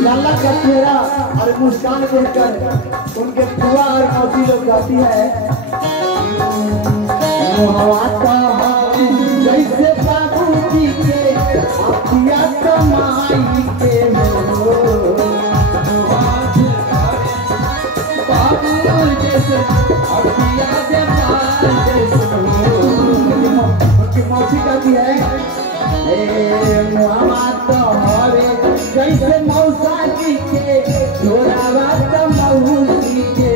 लाला का चेहरा और मुस्कान देखकर उनके फुआ और मौसी लोग गाती है, जैसे बाबू जी के अखिया कमाई के बाबू जैसे अखिया उनकी मौसी गाती है जैसे मौसा जी के छोरावा तो मौसी के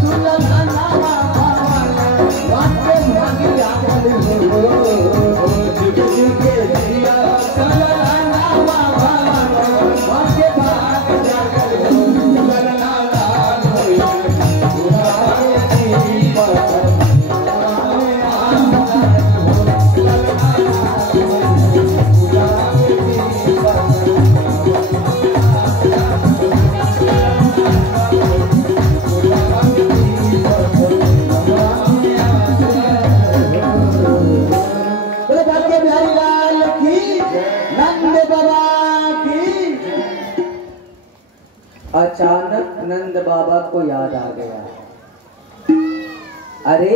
सुन को याद आ गया, अरे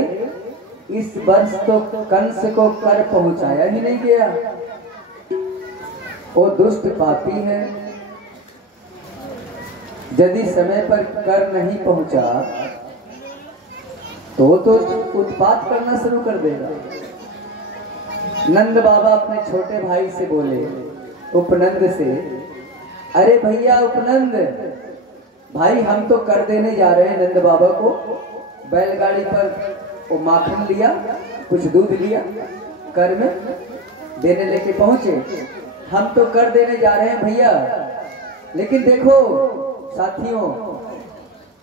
इस वर्ष तो कंस को कर पहुंचाया ही नहीं गया, वो दुष्ट पापी है, यदि समय पर कर नहीं पहुंचा तो उत्पात करना शुरू कर देगा। नंद बाबा अपने छोटे भाई से बोले, उपनंद से, अरे भैया उपनंद भाई, हम तो कर देने जा रहे हैं नंद बाबा को। बैलगाड़ी पर वो माखन लिया, कुछ दूध लिया, कर में देने लेके पहुंचे। हम तो कर देने जा रहे हैं भैया, लेकिन देखो साथियों,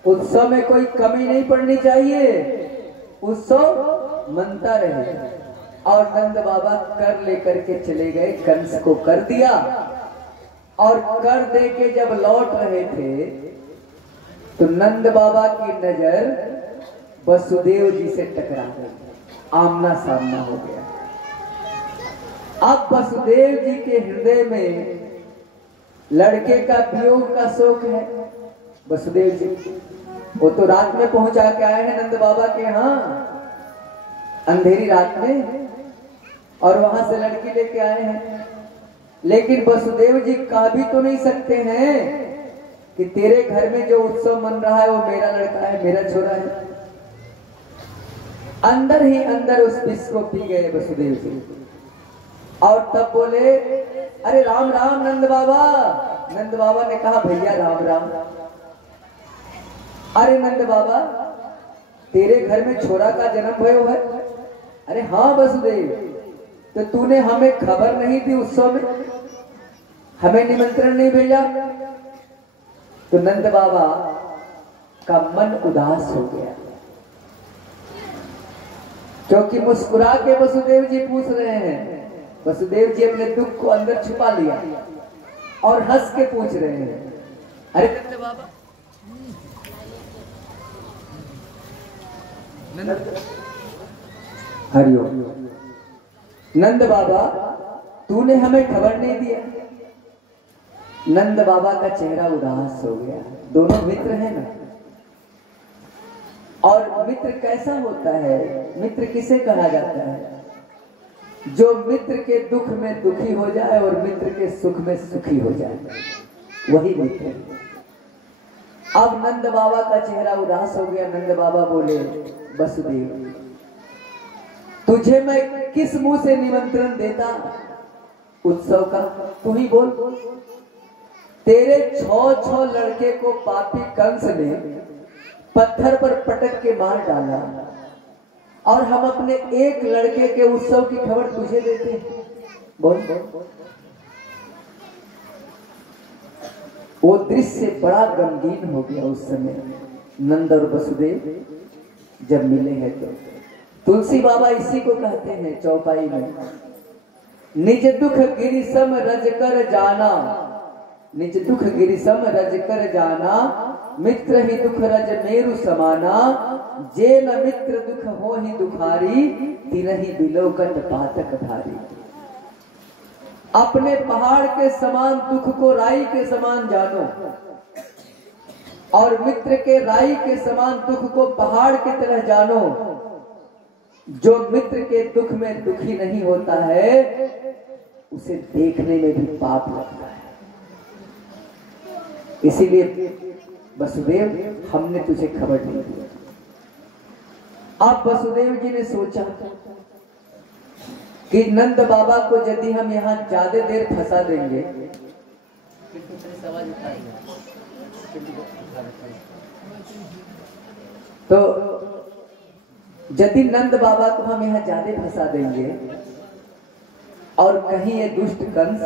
उत्सव में कोई कमी नहीं पड़नी चाहिए, उत्सव मनता रहे। और नंद बाबा कर लेकर के चले गए, कंस को कर दिया, और कर दे के जब लौट रहे थे तो नंद बाबा की नजर वसुदेव जी से टकरा गई, आमना सामना हो गया। अब वसुदेव जी के हृदय में लड़के का वियोग का शोक है। वसुदेव जी वो तो रात में पहुंचा के आए हैं नंद बाबा के यहाँ, अंधेरी रात में, और वहां से लड़की लेके आए हैं। लेकिन वसुदेव जी कह भी तो नहीं सकते हैं कि तेरे घर में जो उत्सव मन रहा है वो मेरा लड़का है, मेरा छोरा है। अंदर ही अंदर उस विष को पी गए वसुदेव जी, और तब बोले, अरे राम राम नंद बाबा। नंद बाबा ने कहा, भैया राम राम। अरे नंद बाबा, तेरे घर में छोरा का जन्म भयो है? अरे हाँ वसुदेव, तो तूने हमें खबर नहीं दी उत्सव में, हमें निमंत्रण नहीं भेजा? तो नंद बाबा का मन उदास हो गया, क्योंकि मुस्कुरा के वसुदेव जी पूछ रहे हैं। वसुदेव जी अपने दुख को अंदर छुपा लिया और हंस के पूछ रहे हैं, अरे नंद बाबा, हरिओम, नंद बाबा तूने हमें खबर नहीं दिया। नंद बाबा का चेहरा उदास हो गया। दोनों मित्र हैं ना, और मित्र कैसा होता है? मित्र किसे कहा जाता है? जो मित्र के दुख में दुखी हो जाए और मित्र के सुख में सुखी हो जाए, वही मित्र। अब नंद बाबा का चेहरा उदास हो गया। नंद बाबा बोले, वसुदेव तुझे मैं किस मुंह से निमंत्रण देता उत्सव का? तू ही बोल। तेरे 6 लड़के को पापी कंस ने पत्थर पर पटक के मार डाला, और हम अपने एक लड़के के उत्सव की खबर तुझे देते हैं। बोल। वो दृश्य बड़ा गमगीन हो गया उस समय। नंद और वसुदेव जब मिले हैं तो तुलसी बाबा इसी को कहते हैं चौपाई में, निज दुख गिरिसम रज कर जाना, निज दुख गिरिसम रज कर जाना, मित्र ही दुख रज मेरु समाना, जे न मित्र दुख हो ही दुखारी, तिनहि बिलोकत पातक भारी। अपने पहाड़ के समान दुख को राई के समान जानो, और मित्र के राई के समान दुख को पहाड़ की तरह जानो। जो मित्र के दुख में दुखी नहीं होता है, उसे देखने में भी पाप लगता है। इसीलिए वसुदेव हमने तुझे खबर नहीं दी। अब वसुदेव जी ने सोचा कि नंद बाबा को यदि हम यहाँ ज्यादा देर फंसा देंगे, तो यदि नंद बाबा को हम यहाँ ज्यादा फंसा देंगे और कहीं ये दुष्ट कंस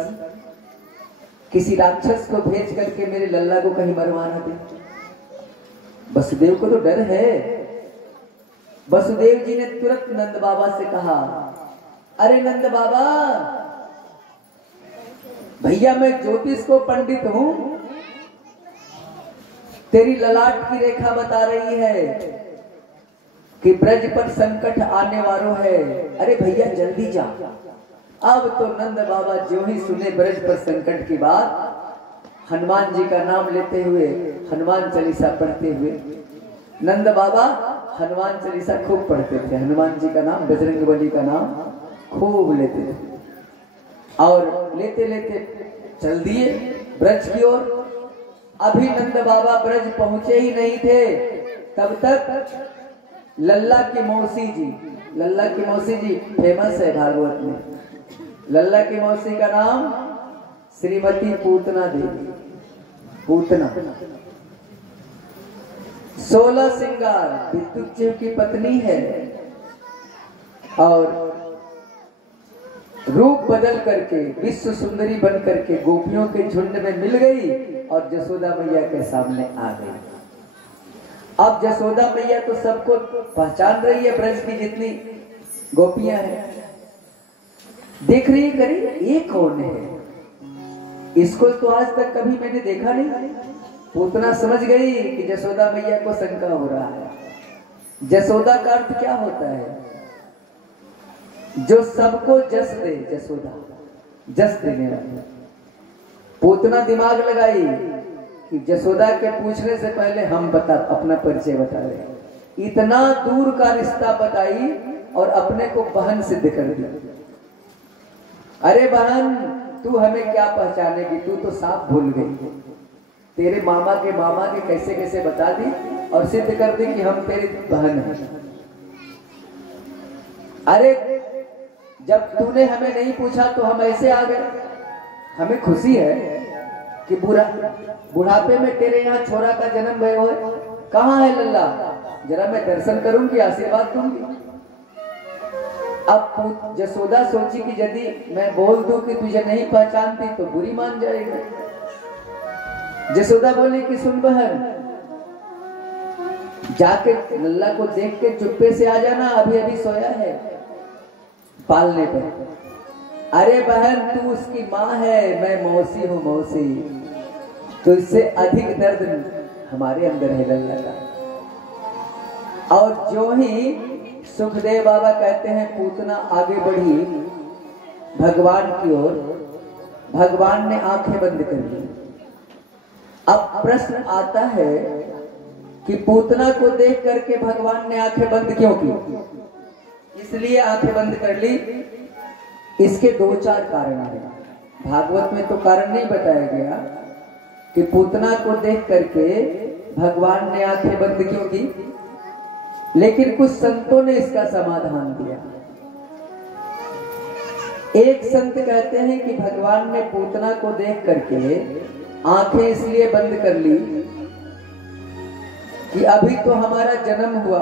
किसी राक्षस को भेज करके मेरे लल्ला को कहीं मरवा न दे। वसुदेव को तो डर है। वसुदेव जी ने तुरंत नंद बाबा से कहा, अरे नंद बाबा, भैया मैं ज्योतिष को पंडित हूं, तेरी ललाट की रेखा बता रही है कि ब्रज पर संकट आने वालों है। अरे भैया जल्दी जा। अब तो नंद बाबा जो ही सुने ब्रज पर संकट की बात, हनुमान जी का नाम लेते हुए हनुमान चालीसा पढ़ते हुए। नंद बाबा हनुमान चालीसा खूब पढ़ते थे, हनुमान जी का नाम, बजरंगबली का नाम खूब लेते थे और लेते लेते चल दिए ब्रज की ओर। अभी नंद बाबा ब्रज पहुंचे ही नहीं थे तब तक लल्ला की मौसी जी फेमस है भागवत में। लल्ला की मौसी का नाम श्रीमती पूतना देवी, पूतना 16 श्रृंगार, विद्युत की पत्नी है और रूप बदल करके विश्व सुंदरी बन करके गोपियों के झुंड में मिल गई और जसोदा मैया के सामने आ गई। अब जसोदा मैया तो सबको पहचान रही है, ब्रज की जितनी गोपियां हैं देख रही, करी ये कौन है, इसको तो आज तक कभी मैंने देखा नहीं। पूतना समझ गई कि जसोदा मैया को शंका हो रहा है। जसोदा का अर्थ क्या होता है? जो सबको जस दे, जसोदा जस देने वाली। पूतना दिमाग लगाई कि जसोदा के पूछने से पहले हम अपना परिचय बता रहे। इतना दूर का रिश्ता बताई और अपने को बहन सिद्ध कर दी। अरे बहन, तू हमें क्या पहचानेगी, तू तो साफ भूल गई। तेरे मामा के कैसे कैसे बता दी और सिद्ध कर दी कि हम तेरी बहन हैं। अरे जब तूने हमें नहीं पूछा तो हम ऐसे आ गए। हमें खुशी है कि बुढ़ापे में तेरे यहाँ छोरा का जन्म भय हो। कहाँ है लल्ला, जरा मैं दर्शन करूंगी, आशीर्वाद दूंगी। अब जसोदा सोची कि यदि मैं बोल दूं कि तुझे नहीं पहचानती तो बुरी मान जाएगी। जसोदा बोली कि सुन बहन, जाके लल्ला को देख के चुप्पे से आ जाना, अभी अभी सोया है पालने पर। अरे बहन, तू उसकी माँ है, मैं मौसी हूँ, मौसी। तो इससे अधिक दर्द हमारे अंदर है लल्ला का। और जो ही सुखदेव बाबा कहते हैं पूतना आगे बढ़ी भगवान की ओर, भगवान ने आंखें बंद कर ली। अब प्रश्न आता है कि पूतना को देख करके भगवान ने आंखें बंद क्यों की? इसलिए आंखें बंद कर ली, इसके 2-4 कारण हैं। भागवत में तो कारण नहीं बताया गया कि पूतना को देख करके भगवान ने आंखें बंद क्यों की, लेकिन कुछ संतों ने इसका समाधान दिया। एक संत कहते हैं कि भगवान ने पूतना को देख करके आंखें इसलिए बंद कर ली कि अभी तो हमारा जन्म हुआ,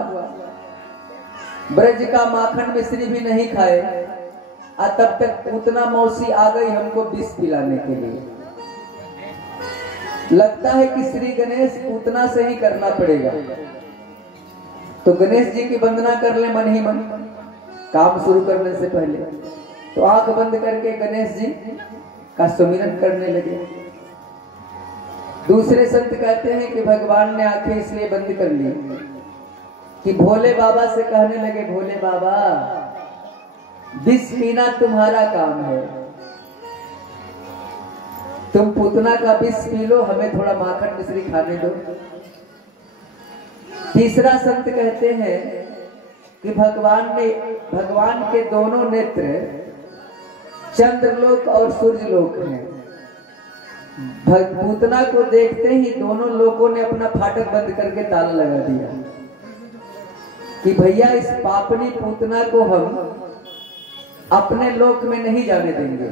ब्रज का माखन मिश्री भी नहीं खाए, तब तक पूतना मौसी आ गई हमको विष पिलाने के लिए। लगता है कि श्री गणेश पूतना से ही करना पड़ेगा। तो गणेश जी की वंदना कर ले मन ही मन, काम शुरू करने से पहले। तो आंख बंद करके गणेश जी का सुमिरन करने लगे। दूसरे संत कहते हैं कि भगवान ने आंखें इसलिए बंद कर ली कि भोले बाबा से कहने लगे, भोले बाबा विष पीना तुम्हारा काम है, तुम पूतना का विष पी लो, हमें थोड़ा माखन मिश्री खाने दो। तीसरा संत कहते हैं कि भगवान के दोनों नेत्र चंद्रलोक और सूर्यलोक हैं। पूतना को देखते ही दोनों लोगों ने अपना फाटक बंद करके ताला लगा दिया कि भैया इस पापनी पूतना को हम अपने लोक में नहीं जाने देंगे,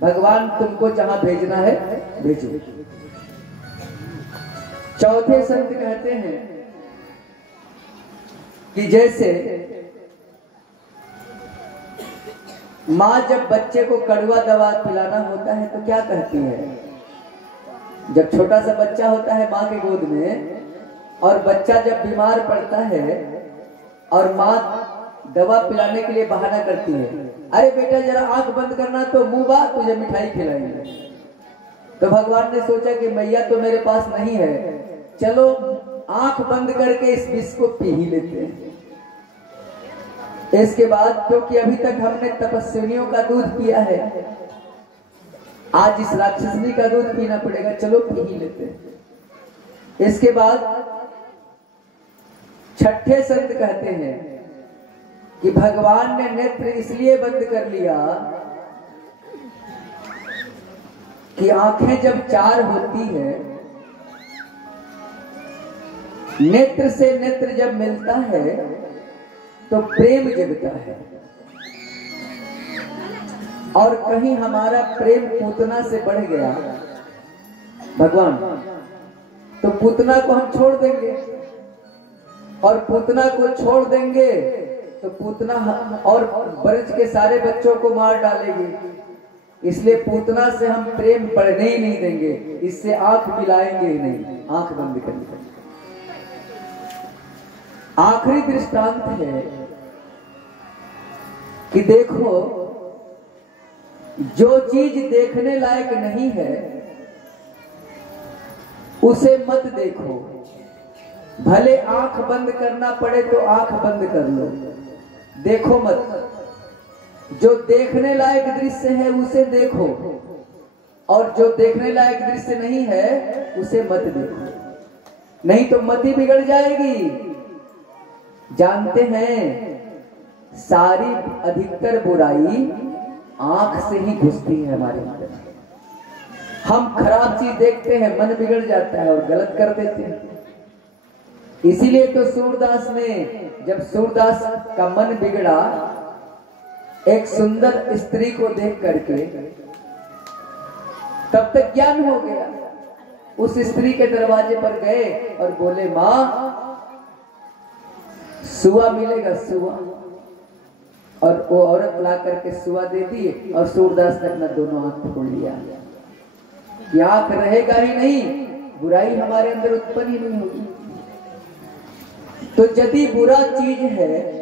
भगवान तुमको जहां भेजना है भेजो। चौथे संत कहते हैं कि जैसे माँ जब बच्चे को कड़वा दवा पिलाना होता है तो क्या करती है? जब छोटा सा बच्चा होता है माँ के गोद में और बच्चा जब बीमार पड़ता है और माँ दवा पिलाने के लिए बहाना करती है, अरे बेटा जरा आंख बंद करना तो मुंह बा, तुझे मिठाई खिलाएंगे। तो भगवान ने सोचा कि मैया तो मेरे पास नहीं है, चलो आंख बंद करके इस विष को पी ही लेते हैं। इसके बाद क्योंकि अभी तक हमने तपस्विनियों का दूध पिया है, आज इस राक्षसनी का दूध पीना पड़ेगा, चलो पी ही लेते हैं। इसके बाद छठे संत कहते हैं कि भगवान ने नेत्र इसलिए बंद कर लिया कि आंखें जब चार होती है, नेत्र से नेत्र जब मिलता है तो प्रेम जगता है। और कहीं हमारा प्रेम पूतना से बढ़ गया भगवान, तो पूतना को हम छोड़ देंगे, और पूतना को छोड़ देंगे तो पूतना और ब्रज के सारे बच्चों को मार डालेगी। इसलिए पूतना से हम प्रेम पढ़ने ही नहीं देंगे, इससे आंख मिलाएंगे ही नहीं, आंख बंद करेंगे। आखिरी दृष्टांत है कि देखो, जो चीज देखने लायक नहीं है उसे मत देखो, भले आंख बंद करना पड़े तो आंख बंद कर लो, देखो मत। जो देखने लायक दृश्य है उसे देखो, और जो देखने लायक दृश्य नहीं है उसे मत देखो, नहीं तो मति बिगड़ जाएगी। जानते हैं सारी अधिकतर बुराई आंख से ही घुसती है हमारे अंदर। हम खराब चीज देखते हैं, मन बिगड़ जाता है और गलत कर देते हैं। इसीलिए तो सूरदास ने, जब सूरदास का मन बिगड़ा, एक सुंदर स्त्री को देख करके तब तक ज्ञान हो गया। उस स्त्री के दरवाजे पर गए और बोले, मां सुआ मिलेगा, सुआ। और वो औरत ला करके सुआ दे दिए, और सूरदास ने अपना दोनों आंख खोल लिया। ये आंख रहेगा ही नहीं, बुराई हमारे अंदर उत्पन्न ही नहीं होगी। तो यदि बुरा चीज है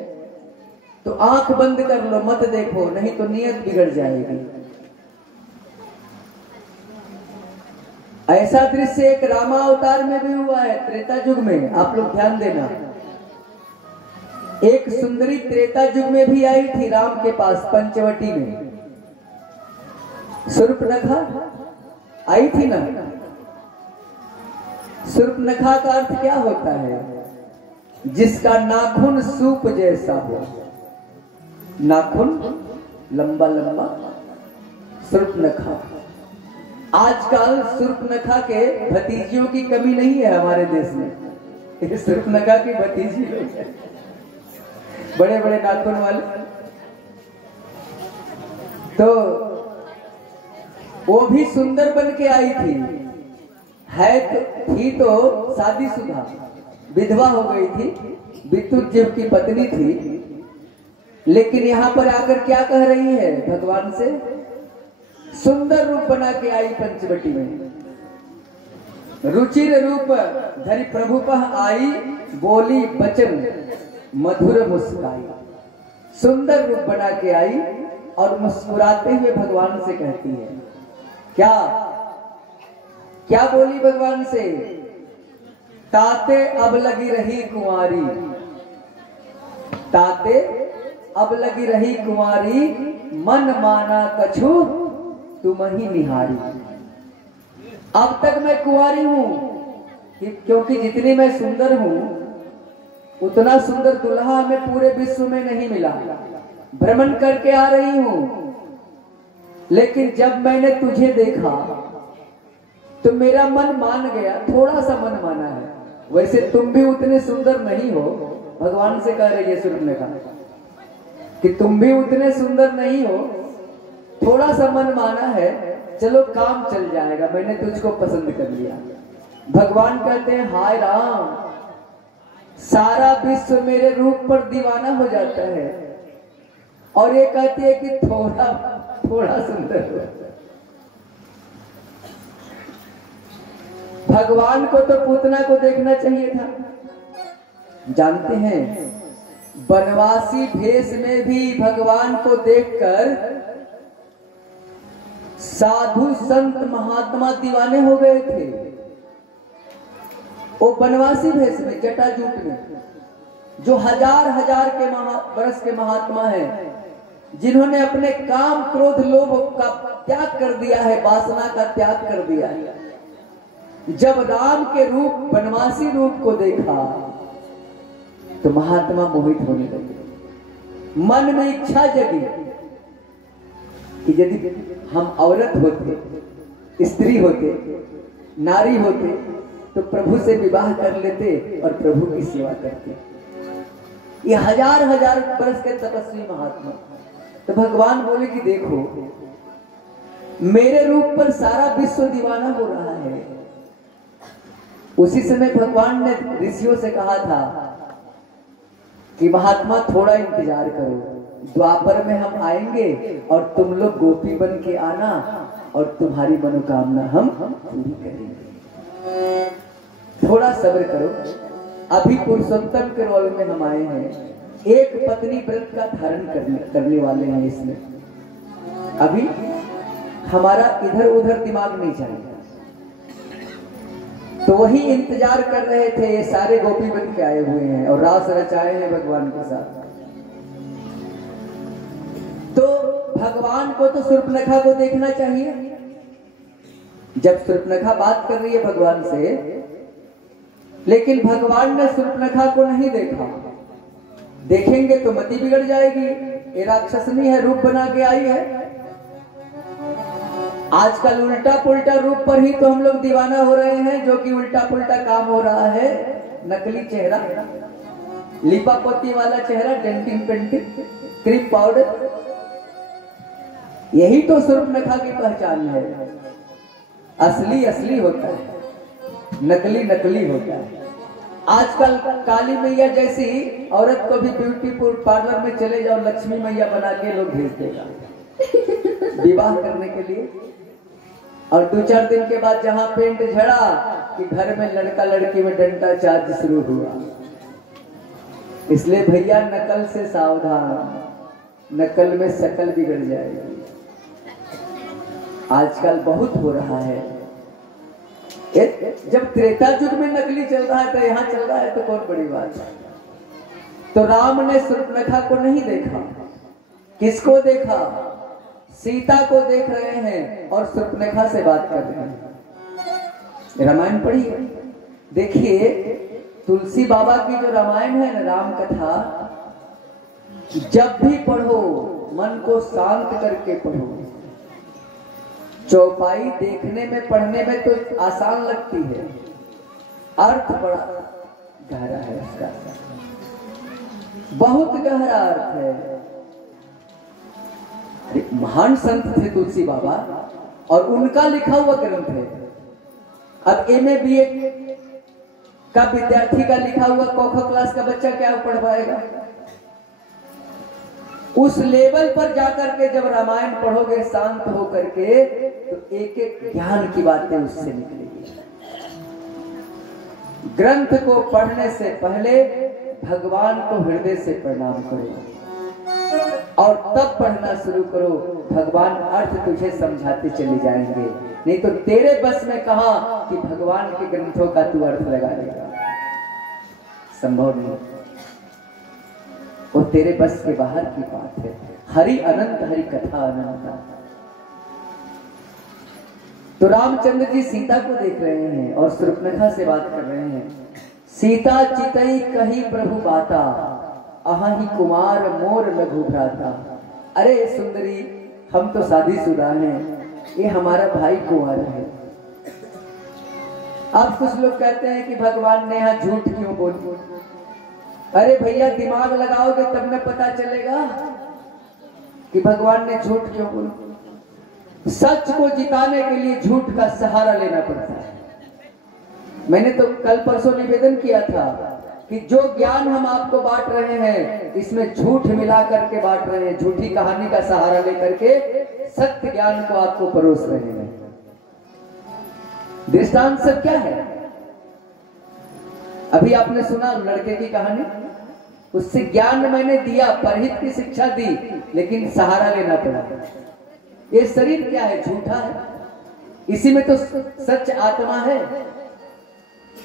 तो आंख बंद कर लो, मत देखो, नहीं तो नियत बिगड़ जाएगी। ऐसा दृश्य एक रामावतार में भी हुआ है, त्रेता युग में। आप लोग ध्यान देना, एक सुंदरी त्रेता युग में भी आई थी राम के पास, पंचवटी में। शूर्पणखा आई थी ना। शूर्पणखा का अर्थ क्या होता है? जिसका नाखून सूप जैसा हो, नाखून लंबा लंबा, शूर्पणखा। आजकल शूर्पणखा के भतीजियों की कमी नहीं है हमारे देश में। शूर्पणखा की भतीजी लोग हैं, बड़े बड़े नाखून वाले। तो वो भी सुंदर बन के आई थी, है थी तो शादीशुदा, विधवा हो गई थी, विद्युत की पत्नी थी। लेकिन यहाँ पर आकर क्या कह रही है भगवान से? सुंदर रूप बना के आई पंचवटी में, रुचिर रूप धरि प्रभु पह आई, बोली बचन मधुर मुस्काई। सुंदर रूप बना के आई और मुस्कुराते हुए भगवान से कहती है, क्या क्या बोली भगवान से? ताते अब लगी रही कुंवारी, ताते अब लगी रही कुंवारी, मन माना कछु तुम ही निहारी। अब तक मैं कुंवारी हूं, क्योंकि जितनी मैं सुंदर हूं उतना सुंदर दुल्हा हमें पूरे विश्व में नहीं मिला। भ्रमण करके आ रही हूं, लेकिन जब मैंने तुझे देखा तो मेरा मन मान गया, थोड़ा सा मन माना है। वैसे तुम भी उतने सुंदर नहीं हो, भगवान से कह रही है शूर्पणखा कि तुम भी उतने सुंदर नहीं हो, थोड़ा सा मन माना है, चलो काम चल जाएगा, मैंने तुझको पसंद कर लिया। भगवान कहते हैं, हाय राम, सारा विश्व मेरे रूप पर दीवाना हो जाता है, और ये कहती है कि थोड़ा थोड़ा सुंदर हो। भगवान को तो पूतना को देखना चाहिए था। जानते हैं बनवासी भेष में भी भगवान को देखकर साधु संत महात्मा दीवाने हो गए थे। वो बनवासी भेष में, जटाजूट में, जो हजार हजार के वर्ष के महात्मा हैं, जिन्होंने अपने काम क्रोध लोभ का त्याग कर दिया है, वासना का त्याग कर दिया है, जब राम के रूप बनवासी रूप को देखा तो महात्मा मोहित होने लगे। मन में इच्छा जगी कि यदि हम औरत होते, स्त्री होते, नारी होते तो प्रभु से विवाह कर लेते और प्रभु की सेवा करते। ये हजार हजार वर्ष के तपस्वी महात्मा। तो भगवान बोले कि देखो मेरे रूप पर सारा विश्व दीवाना हो रहा है। उसी समय भगवान ने ऋषियों से कहा था कि महात्मा थोड़ा इंतजार करो, द्वापर में हम आएंगे और तुम लोग गोपी बन के आना और तुम्हारी मनोकामना हम पूरी करेंगे। थोड़ा सब्र करो, अभी पुरुषोत्तम के रोल में हम आए हैं। एक पत्नी व्रत का धारण करने वाले हैं। इसमें अभी हमारा इधर उधर दिमाग नहीं जाएगा। तो वही इंतजार कर रहे थे। ये सारे गोपी बन के आए हुए हैं और रास रचाए हैं भगवान के साथ। तो भगवान को तो शूर्पणखा को देखना चाहिए। जब शूर्पणखा बात कर रही है भगवान से, लेकिन भगवान ने शूर्पणखा को नहीं देखा। देखेंगे तो मति बिगड़ जाएगी। ये राक्षसनी है, रूप बना के आई है। आजकल उल्टा पुल्टा रूप पर ही तो हम लोग दीवाना हो रहे हैं, जो कि उल्टा पुल्टा काम हो रहा है। नकली चेहरा, लिपा पोती वाला चेहरा, डेंटिंग पेंटिंग, क्रीम पाउडर, यही तो शूर्पणखा की पहचान है। असली असली होता है, नकली नकली होता है। आजकल काली मैया जैसी औरत को भी ब्यूटी पार्लर में चले जाओ, लक्ष्मी मैया बना के लोग भेज देगा विवाह करने के लिए। और 2-4 दिन के बाद जहां पेंट झड़ा कि घर में लड़का लड़की में डंडा चार्ज शुरू हुआ। इसलिए भैया नकल से सावधान, नकल में शकल बिगड़ जाएगी। आजकल बहुत हो रहा है। जब त्रेता युग में नकली चल रहा है तो यहाँ चल रहा है तो कौन बड़ी बात है। तो राम ने शूर्पणखा को नहीं देखा। किसको देखा? सीता को देख रहे हैं और शूर्पणखा से बात कर रहे हैं। रामायण पढ़िए, देखिए तुलसी बाबा की जो रामायण है ना, राम कथा, जब भी पढ़ो मन को शांत करके पढ़ो। चौपाई देखने में पढ़ने में तो आसान लगती है, अर्थ बड़ा गहरा है उसका, बहुत गहरा अर्थ है। महान संत थे तुलसी बाबा और उनका लिखा हुआ ग्रंथ है। अब MA BA का विद्यार्थी का लिखा हुआ क क्लास का बच्चा क्या पढ़ पाएगा? उस लेवल पर जाकर के जब रामायण पढ़ोगे शांत होकर के तो एक एक ज्ञान की बातें उससे निकलेगी। ग्रंथ को पढ़ने से पहले भगवान को हृदय से प्रणाम करो और तब पढ़ना शुरू करो। भगवान अर्थ तुझे समझाते चले जाएंगे। नहीं तो तेरे बस में कहा कि भगवान के ग्रंथों का तू अर्थ लगा लेगा, संभव नहीं। वो तेरे बस के बाहर की बात है। हरि अनंत, हरि कथा अनंत। तो रामचंद्र जी सीता को देख रहे हैं और शूर्पणखा से बात कर रहे हैं। सीता चितई कही प्रभु बाता, अहाही कुमार मोर लघु भ्राता। अरे सुंदरी, हम तो शादीशुदा हैं, ये हमारा भाई कुंवर है। अब कुछ लोग कहते हैं कि भगवान ने यहाँ झूठ क्यों बोली। अरे भैया दिमाग लगाओगे तब न पता चलेगा कि भगवान ने झूठ क्यों बोला। सच को जिताने के लिए झूठ का सहारा लेना पड़ता है। मैंने तो कल परसों निवेदन किया था कि जो ज्ञान हम आपको बांट रहे हैं इसमें झूठ मिला करके बांट रहे हैं। झूठी कहानी का सहारा लेकर के सत्य ज्ञान को आपको परोस रहे हैं। दृष्टांत सब क्या है? अभी आपने सुना लड़के की कहानी, उससे ज्ञान मैंने दिया, परहित की शिक्षा दी, लेकिन सहारा लेना पड़ा। ये शरीर क्या है? झूठा है। इसी में तो सच आत्मा है,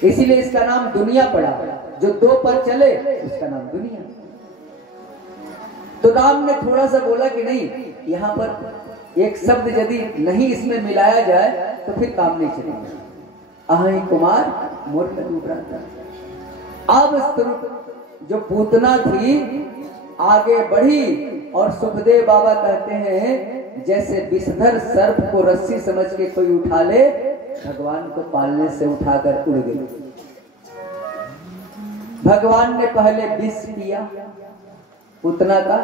इसीलिए इसका नाम दुनिया पड़ा। जो दो पर चले उसका नाम दुनिया। तो राम ने थोड़ा सा बोला कि नहीं, यहां पर एक शब्द यदि नहीं इसमें मिलाया जाए तो फिर काम नहीं चलेगा। अहि कुमार मोर लघु भ्राता। अब जो पूतना थी आगे बढ़ी और सुखदेव बाबा कहते हैं जैसे विषधर सर्प को रस्सी समझ के कोई उठा ले, भगवान को पालने से उठाकर उड़ गई। भगवान ने पहले विष पिया, पूतना का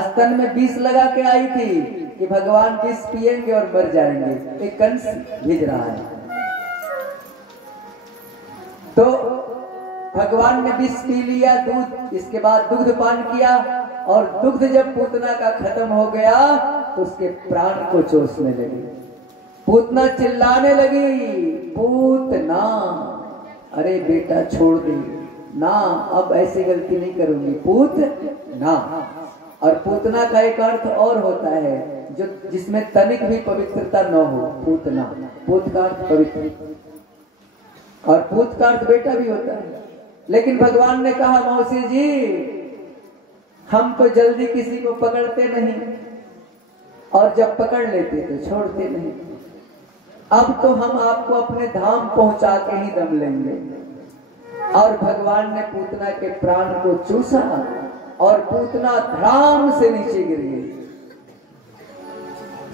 स्तन में विष लगा के आई थी कि भगवान विष पिएंगे और मर जाएंगे। एक कंस भेज रहा है, तो भगवान ने विष पी लिया दूध, इसके बाद दुग्ध पान किया और दुग्ध जब पूतना का खत्म हो गया तो उसके प्राण को चूसने लगी। पूतना चिल्लाने लगी, पूतना अरे बेटा छोड़ दे ना, अब ऐसी गलती नहीं करूंगी, पूत ना। और पूतना का एक अर्थ और होता है जो जिसमें तनिक भी पवित्रता न हो, पूतना। पूत का अर्थ पवित्र और पूत का अर्थ बेटा भी होता है। लेकिन भगवान ने कहा मौसी जी हम तो जल्दी किसी को पकड़ते नहीं और जब पकड़ लेते तो छोड़ते नहीं, अब तो हम आपको अपने धाम पहुंचा के ही दम लेंगे। और भगवान ने पूतना के प्राण को चूसा और पूतना धड़ाम से नीचे गिर गई।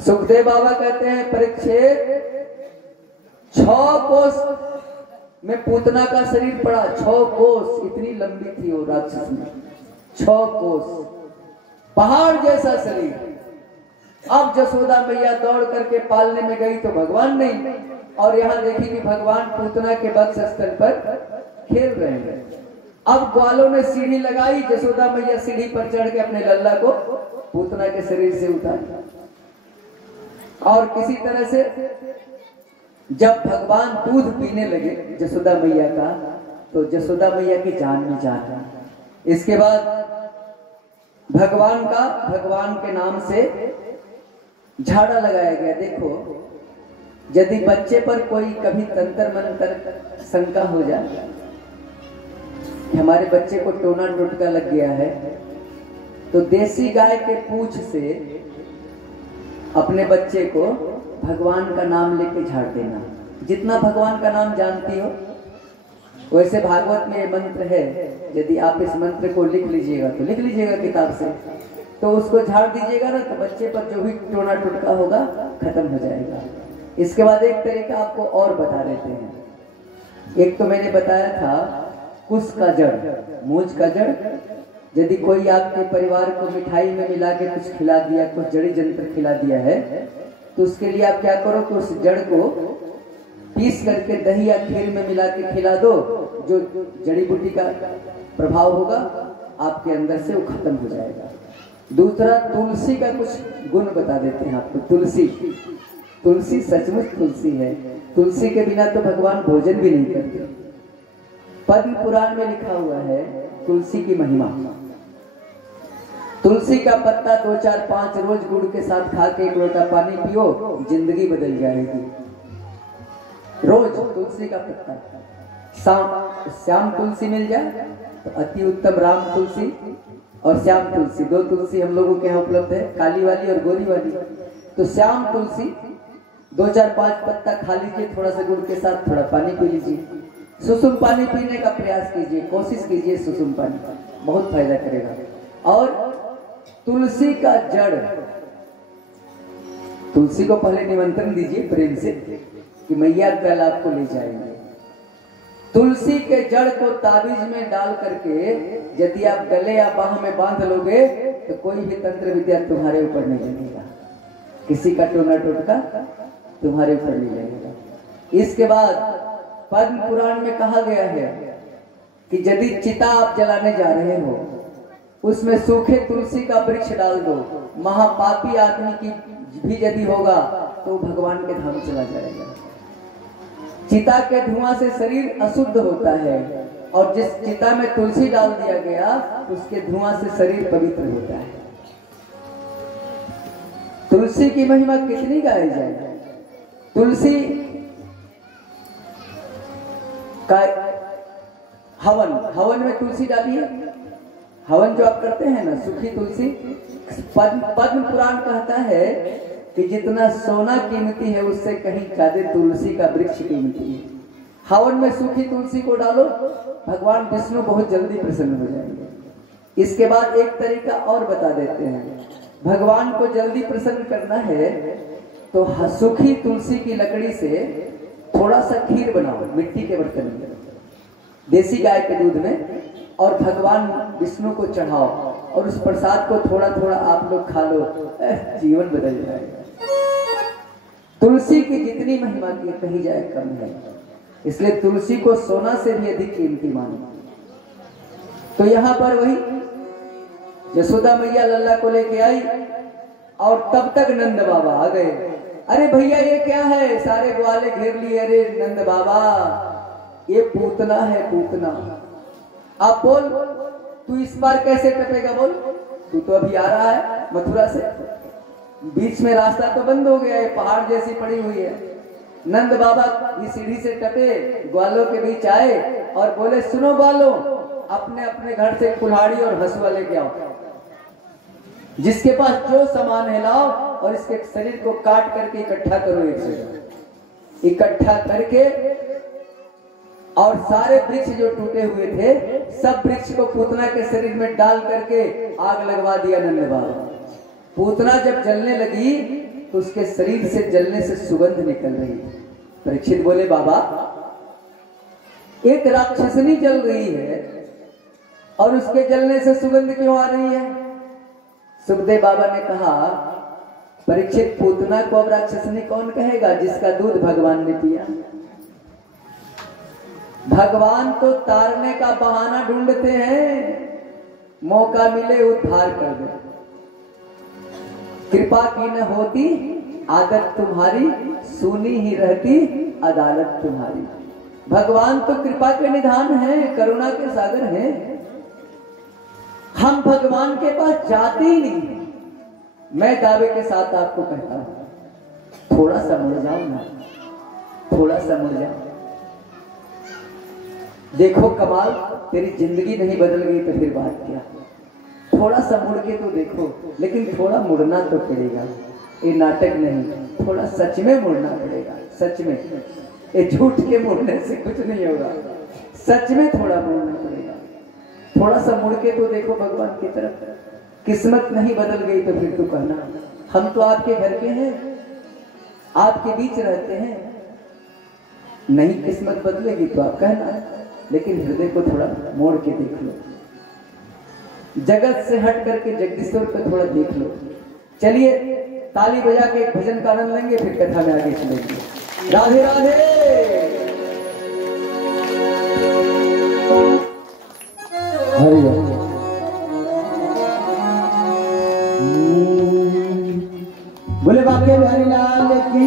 सुखदेव बाबा कहते हैं परीक्षित 6 कोस में पूतना का शरीर पड़ा, 6 कोस, इतनी लंबी थी वो राक्षस में, 6 कोस, पहाड़ जैसा शरीर। अब जसोदा मैया दौड़ करके पालने में गई तो भगवान नहीं, और यहाँ देखी कि भगवान पूतना के वक्ष स्थल पर खेल रहे हैं। अब ग्वालों ने सीढ़ी लगाई, जसोदा मैया सीढ़ी पर चढ़ के अपने लल्ला को पूतना के शरीर से उतारा और किसी तरह से जब भगवान दूध पीने लगे जसोदा मैया का, तो जसोदा मैया की जान में जान आई। इसके बाद भगवान के नाम से झाड़ा लगाया गया। देखो यदि बच्चे पर कोई कभी तंत्र मंत्र शंका हो जाए, हमारे बच्चे को टोना टोटका लग गया है, तो देसी गाय के पूंछ से अपने बच्चे को भगवान का नाम लेके झाड़ देना। जितना भगवान का नाम जानती हो, वैसे भागवत में ये मंत्र है, यदि आप इस मंत्र को लिख लीजिएगा तो लिख लीजिएगा किताब से, तो उसको झाड़ दीजिएगा ना, तो बच्चे पर जो भी टोना टोटका होगा खत्म हो जाएगा। इसके बाद एक तरीका आपको और बता देते हैं। एक तो मैंने बताया था कुश का जड़, मूंछ का जड़। यदि कोई आपके परिवार को मिठाई में मिला के कुछ खिला दिया, कुछ जड़ी जंत्र खिला दिया है, तो उसके लिए आप क्या करो कि उस जड़ को पीस करके दही या खीर में मिला के खिला दो, जो जड़ी बूटी का प्रभाव होगा आपके अंदर से वो खत्म हो जाएगा। दूसरा, तुलसी का कुछ गुण बता देते हैं आपको। तुलसी सचमुच तुलसी है, तुलसी के बिना तो भगवान भोजन भी नहीं करते। पद्म पुराण में लिखा हुआ है तुलसी की महिमा। तुलसी का पत्ता 2, 4, 5 रोज गुड़ के साथ खा के 1 लोटा पानी पियो, जिंदगी बदल जाएगी। रोज तुलसी का पत्ता। श्याम तुलसी मिल जाए तो अति उत्तम, राम तुलसी और श्याम तुलसी, 2 तुलसी हम लोगों के यहाँ उपलब्ध है, काली वाली और गोरी वाली। तो श्याम तुलसी 2, 4, 5 पत्ता खा लीजिए, थोड़ा सा गुड़ के साथ थोड़ा पानी पी लीजिए। सुसुम पानी पीने का प्रयास कीजिए, कोशिश कीजिए सुसुम पानी, बहुत फायदा करेगा। और तुलसी का जड़, तुलसी को पहले निमंत्रण दीजिए प्रेम से कि मैया कल आपको ले जाएंगे। तुलसी के जड़ को ताबीज में डाल करके यदि आप गले या बाह में बांध लोगे तो कोई भी तंत्र विद्या तुम्हारे ऊपर नहीं लगेगा, किसी का टोना टोटका तुम्हारे ऊपर नहीं लगेगा। इसके बाद पद्म पुराण में कहा गया है कि यदि चिता आप जलाने जा रहे हो, उसमें सूखे तुलसी का वृक्ष डाल दो, महापापी आदमी की भी यदि होगा तो भगवान के धाम चला जाएगा। चिता के धुआं से शरीर अशुद्ध होता है, और जिस चिता में तुलसी डाल दिया गया उसके धुआं से शरीर पवित्र होता है। तुलसी की महिमा कितनी गाई जाए। तुलसी का हवन में तुलसी डालिए, हवन जो आप करते हैं ना, सूखी तुलसी। पद्म पुराण कहता है कि जितना सोना कीमती है उससे कहीं ज्यादा तुलसी का वृक्ष कीमती है। हवन में सूखी तुलसी को डालो, भगवान विष्णु बहुत जल्दी प्रसन्न हो जाएंगे। इसके बाद एक तरीका और बता देते हैं, भगवान को जल्दी प्रसन्न करना है तो सूखी तुलसी की लकड़ी से थोड़ा सा खीर बनाओ मिट्टी के बर्तन में, देसी गाय के दूध में, और भगवान विष्णु को चढ़ाओ और उस प्रसाद को थोड़ा थोड़ा आप लोग खा लो, जीवन बदल जाएगा। तुलसी की जितनी महिमा की कही जाए कम है, इसलिए तुलसी को सोना से भी अधिक कीमती मानो। तो यहां पर वही यशोदा मैया लल्ला को लेके आई और तब तक नंद बाबा आ गए। अरे भैया ये क्या है, सारे ग्वाले घेर लिए। अरे नंद बाबा ये पूतना है, पूतना। आप बोल तू इस बार कैसे टपेगा, बोल तू तो अभी आ रहा है मथुरा से, बीच में रास्ता तो बंद हो गया है, पहाड़ जैसी पड़ी हुई है। नंद बाबा इस सीढ़ी से टपे, ग्वालों के बीच आए और बोले सुनो ग्वालों, अपने अपने घर से कुल्हाड़ी और हंसुआ लेके आओ, जिसके पास जो सामान है लाओ और इसके शरीर को काट करके इकट्ठा करो, एक से इकट्ठा करके, और सारे वृक्ष जो टूटे हुए थे सब वृक्ष को पूतना के शरीर में डाल करके आग लगवा दिया नंद बाबा। पूतना जब जलने लगी तो उसके शरीर से जलने से सुगंध निकल रही थी। परीक्षित बोले बाबा एक राक्षसनी जल रही है और उसके जलने से सुगंध क्यों आ रही है? सुखदेव बाबा ने कहा परीक्षित पूतना को अब राक्षसनी कौन कहेगा, जिसका दूध भगवान ने पिया। भगवान तो तारने का बहाना ढूंढते हैं, मौका मिले उद्धार कर दे। कृपा की न होती आदत तुम्हारी, सुनी ही रहती अदालत तुम्हारी। भगवान तो कृपा के निधान है, करुणा के सागर हैं। हम भगवान के पास जाते ही नहीं। मैं दावे के साथ आपको कहता हूं थोड़ा सा मुड़ जाओ ना, थोड़ा सा मुड़ जाओ। देखो कमाल, तेरी जिंदगी नहीं बदल गई तो फिर बात क्या। थोड़ा सा मुड़ के तो देखो, लेकिन थोड़ा मुड़ना तो पड़ेगा। ये नाटक नहीं, थोड़ा सच में मुड़ना पड़ेगा, सच में। ये झूठ के मुड़ने से कुछ नहीं होगा, सच में थोड़ा मुड़ना पड़ेगा। थोड़ा सा मुड़ के तो देखो भगवान की तरफ। किस्मत नहीं बदल गई तो फिर तू कहना हम तो आपके घर के हैं, आपके बीच रहते हैं। नहीं किस्मत बदलेगी तो आप कहना, लेकिन हृदय को थोड़ा मोड़ के देख लो, जगत से हट करके जगदीश्वर को थोड़ा देख लो। चलिए ताली बजा के एक भजन का आनंद लेंगे, फिर कथा में आगे चलेंगे। राधे राधे। हरि बोले बाके बिहारी लाल की।